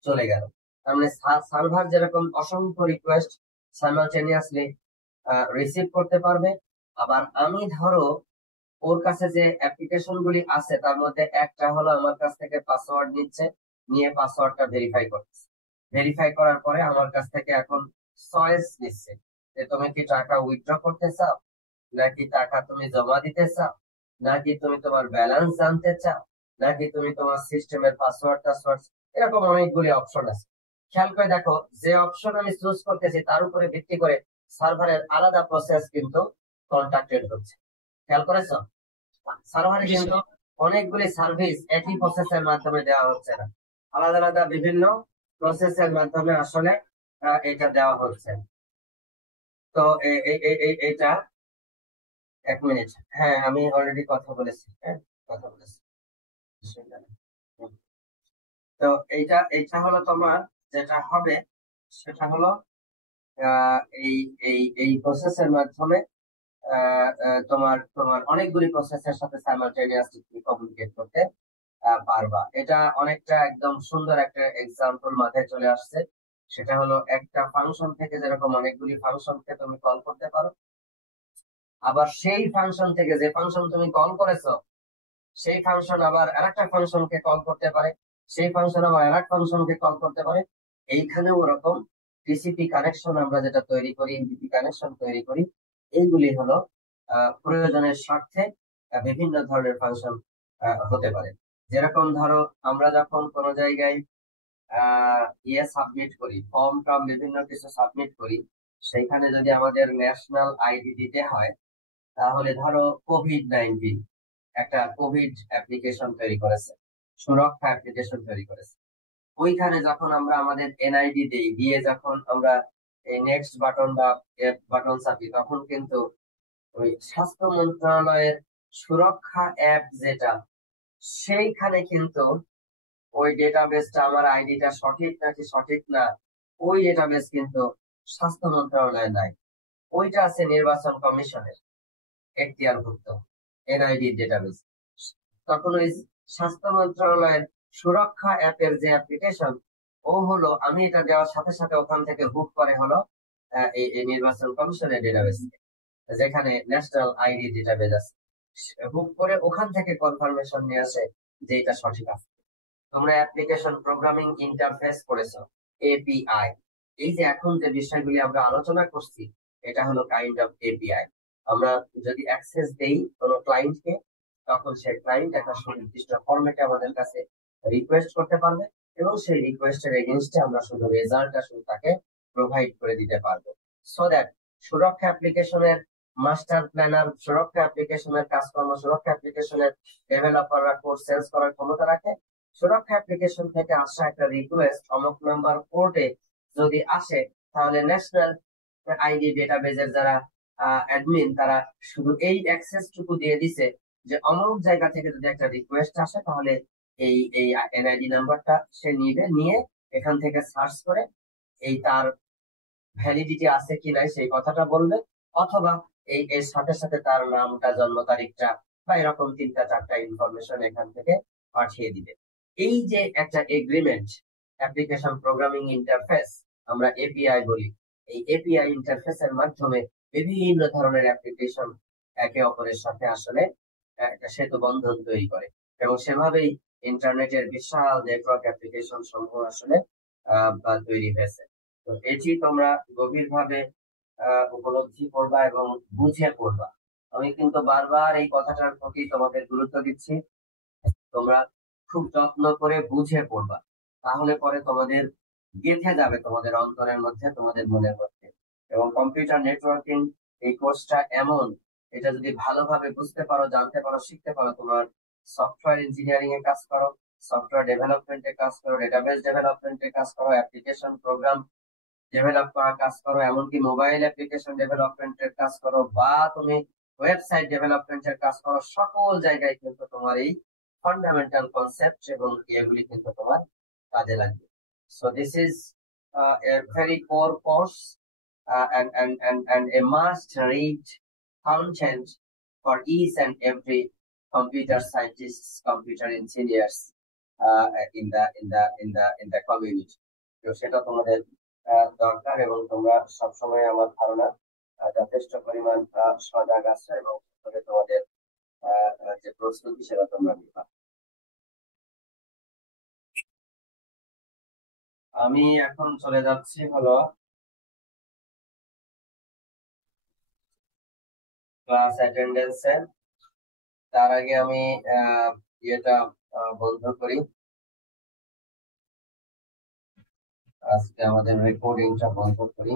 চলে গেল। তার মানে সার্ভার যেরকম অসংখ্য রিকোয়েস্ট সাইমালটেনিয়াসলি রিসিভ করতে পারবে, আবার আমি ধরো ওর কাছে যে অ্যাপ্লিকেশন গুলি আছে তার মধ্যে একটা হলো আমার কাছ থেকে পাসওয়ার্ড নিচ্ছে, নিয়ে পাসওয়ার্ডটা ভেরিফাই করতেছে, ভেরিফাই করার পরে আমার কাছ থেকে এখন চয়েস নিচ্ছে যে তুমি কি টাকা উইথড্র করতে চাও, নাকি টাকা তুমি জমা দিতে চাও, নাকি তুমি তোমার ব্যালেন্স জানতে চাও, নাকি তুমি তোমার সিস্টেমের পাসওয়ার্ড টাসওয়ার্ড। এরকম অনেকগুলি অপশন আছে। খেয়াল করে দেখো, যে অপশন আমি চুজ করতেছি তার উপরে ভিত্তি করে সার্ভারের আলাদা প্রসেস কিন্তু কন্ট্যাক্টেড হচ্ছে। খেয়াল করেছো, সার্ভারে জি কিন্তু স্যার। অনেকগুলি সার্ভিস একই প্রসেসের মাধ্যমে দেওয়া হচ্ছে না, আলাদা আলাদা বিভিন্ন প্রসেসের মাধ্যমে আসলে এটা দেওয়া হচ্ছে। তো এটা 1 মিনিট, হ্যাঁ আমি অলরেডি কথা বলেছি, হ্যাঁ কথা বলেছি। হুম। তো এইটা এইটা হলো তোমার যেটা হবে সেটা হলো আহ, এই এই এই প্রসেসের মাধ্যমে তোমার তোমার অনেকগুলি প্রসেসের সাথে সাইমালটেনিয়াসলি কমিউনিকেট করতে পারবা। এটা অনেকটা একদম সুন্দর একটা এক্সাম্পল মাথায় চলে আসছে। সেটা হলো একটা ফাংশন থেকে যেরকম অনেকগুলি ফাংশনকে তুমি কল করতে পারো, আবার সেই ফাংশন থেকে যে ফাংশন তুমি কল করেছো সেই ফাংশন আবার আরেকটা ফাংশনকে কল করতে পারে, সেই ফাংশন আবার আরেক ফাংশনকে কল করতে পারে। এইখানেও ওরকম টিসিপি কানেকশন আমরা যেটা তৈরি করি, ইউডিপি কানেকশন তৈরি করি, এইগুলি হলো প্রয়োজনের স্বার্থে বিভিন্ন ধরনের ফাংশন হতে পারে। যেরকম ধরো আমরা যখন কোনো জায়গায় ইয়ে সাবমিট করি, ফর্ম টর্ম বিভিন্ন কিছু সাবমিট করি, সেইখানে যদি আমাদের ন্যাশনাল আইডি দিতে হয়, তাহলে ধরো কোভিড-19 একটা কোভিড অ্যাপ্লিকেশন তৈরি করেছে, সুরক্ষা অ্যাপ্লিকেশন তৈরি করেছে। ওইখানে যখন আমরা আমাদের এনআইডি দিই, দিয়ে যখন আমরা এই নেক্সট বাটন বা বাটন চাপি, তখন কিন্তু ওই স্বাস্থ্য মন্ত্রণালয়ের সুরক্ষা অ্যাপ যেটা, সেইখানে কিন্তু ওই ডেটাবেসটা, আমার আইডিটা সঠিক নাকি সঠিক না, ওই ডেটাবেস কিন্তু স্বাস্থ্য মন্ত্রণালয়ে নাই। ওইটা আছে নির্বাচন কমিশনের এখতিয়ারভুক্ত এনআইডি ডেটাবেস। তখন ওই স্বাস্থ্য মন্ত্রণালয়ের সুরক্ষা অ্যাপের যে অ্যাপ্লিকেশন, ও হলো আমি এটা দেওয়ার সাথে সাথে ওখান থেকে হুক করে হলো এই নির্বাচন কমিশনের ডেটাবেস, যেখানে ন্যাশনাল আইডি ডেটাবেস আছে, হুক করে ওখান থেকে কনফার্মেশন নিয়ে আসে যে এটা সঠিক আছে। তোমরা অ্যাপ্লিকেশন প্রোগ্রামিং ইন্টারফেস করেছো, এপিআই। এই যে এখন যে বিষয়গুলি আমরা আলোচনা করছি, এটা হলো কাইন্ড অফ এপিআই। আমরা যদি অ্যাক্সেস দেই কোনো ক্লায়েন্টকে, তখন সেই ক্লায়েন্ট একটা সুনির্দিষ্ট ফরম্যাটে আমাদের কাছে রিকোয়েস্ট করতে পারবে, এবং সেই রিকোয়েস্টের এগেইনস্টে আমরা শুধু রেজাল্টটা শুধু তাকে প্রোভাইড করে দিতে পারবো। সো দ্যাট সুরক্ষা অ্যাপ্লিকেশনের মাস্টার প্ল্যানার, সুরক্ষা অ্যাপ্লিকেশনের কাজকর্ম, সুরক্ষা অ্যাপ্লিকেশনের ডেভেলপাররা কোড সেন্স করার ক্ষমতা রাখে। সুরক্ষা অ্যাপ্লিকেশন থেকে আসা একটা রিকোয়েস্ট অমুক নাম্বার পোর্টে যদি আসে, তাহলে ন্যাশনাল আইডি ডেটাবেজের যারা অ্যাডমিন, তারা শুধু এই অ্যাক্সেস টুকু দিয়ে দিছে যে অমুক জায়গা থেকে যদি একটা রিকোয়েস্ট আসে, তাহলে এই এই এনআইডি নাম্বারটা সে নিয়ে এখান থেকে সার্চ করে এই তার ভ্যালিডিটি আছে কি নাই সেই কথাটা বলবে, অথবা এই এর সাথে সাথে তার নামটা, জন্ম তারিখটা বা এরকম 3-4টা ইনফরমেশন এখান থেকে পাঠিয়ে দিবে। এই যে একটা এগ্রিমেন্ট, অ্যাপ্লিকেশন প্রোগ্রামিং ইন্টারফেস আমরা এপিআই বলি, এই এপিআই ইন্টারফেসের মাধ্যমে বিভিন্ন ধরনের অ্যাপ্লিকেশন একে অপরের সাথে আসলে একটা সেতু বন্ধন তৈরি করে, এবং সেভাবেই ইন্টারনেটের বিশাল নেটওয়ার্ক অ্যাপ্লিকেশন সমূহ আসলে তৈরি হয়েছে। তো এটি তোমরা গভীরভাবে উপলব্ধি করবা এবং বুঝে পড়বা। আমি কিন্তু বারবার এই কথাটার প্রতি তোমাদের গুরুত্ব দিচ্ছি, তোমরা খুব যত্ন করে বুঝে পড়বা, তাহলে পরে তোমাদের গেঁথে যাবে তোমাদের অন্তরের মধ্যে, তোমাদের মনের মধ্যে। এবং কম্পিউটার নেটওয়ার্কিং এই কোর্সটা এমন, এটা যদি ভালোভাবে বুঝতে পারো, জানতে পারো, শিখতে পারো, তোমার সফটওয়্যার ইঞ্জিনিয়ারিং এ কাজ করো, সফটওয়্যার ডেভেলপমেন্টে কাজ করো, ডেটাবেস ডেভেলপমেন্টে কাজ করো, অ্যাপ্লিকেশন প্রোগ্রাম ডেভেলপ করার কাজ করো, এমনকি মোবাইল অ্যাপ্লিকেশন ডেভেলপমেন্টের কাজ করো, বা তুমি ওয়েবসাইট ডেভেলপমেন্টের কাজ করো, সকল জায়গায় কিন্তু তোমার এই ফান্ডামেন্টাল কনসেপ্ট এবং এগুলি কিন্তু তোমার কাজে লাগবে। So this is a very core course, and a must read content for each and every computer scientists, computer engineers in the community. তো সেটা তোমাদের দরকার, এবং তোমরা সবসময় আমার ধারণা যথেষ্ট পরিমাণ সজাগ আছো, এবং তোমাদের যে প্রস্তুতি সেটা তোমরা নিবা। আমি এখন চলে যাচ্ছি হলো ক্লাস অ্যাটেন্ডেন্সে। তার আগে আমি ইয়েটা বন্ধ করি, আজকে আমাদের রেকর্ডিংটা বন্ধ করি।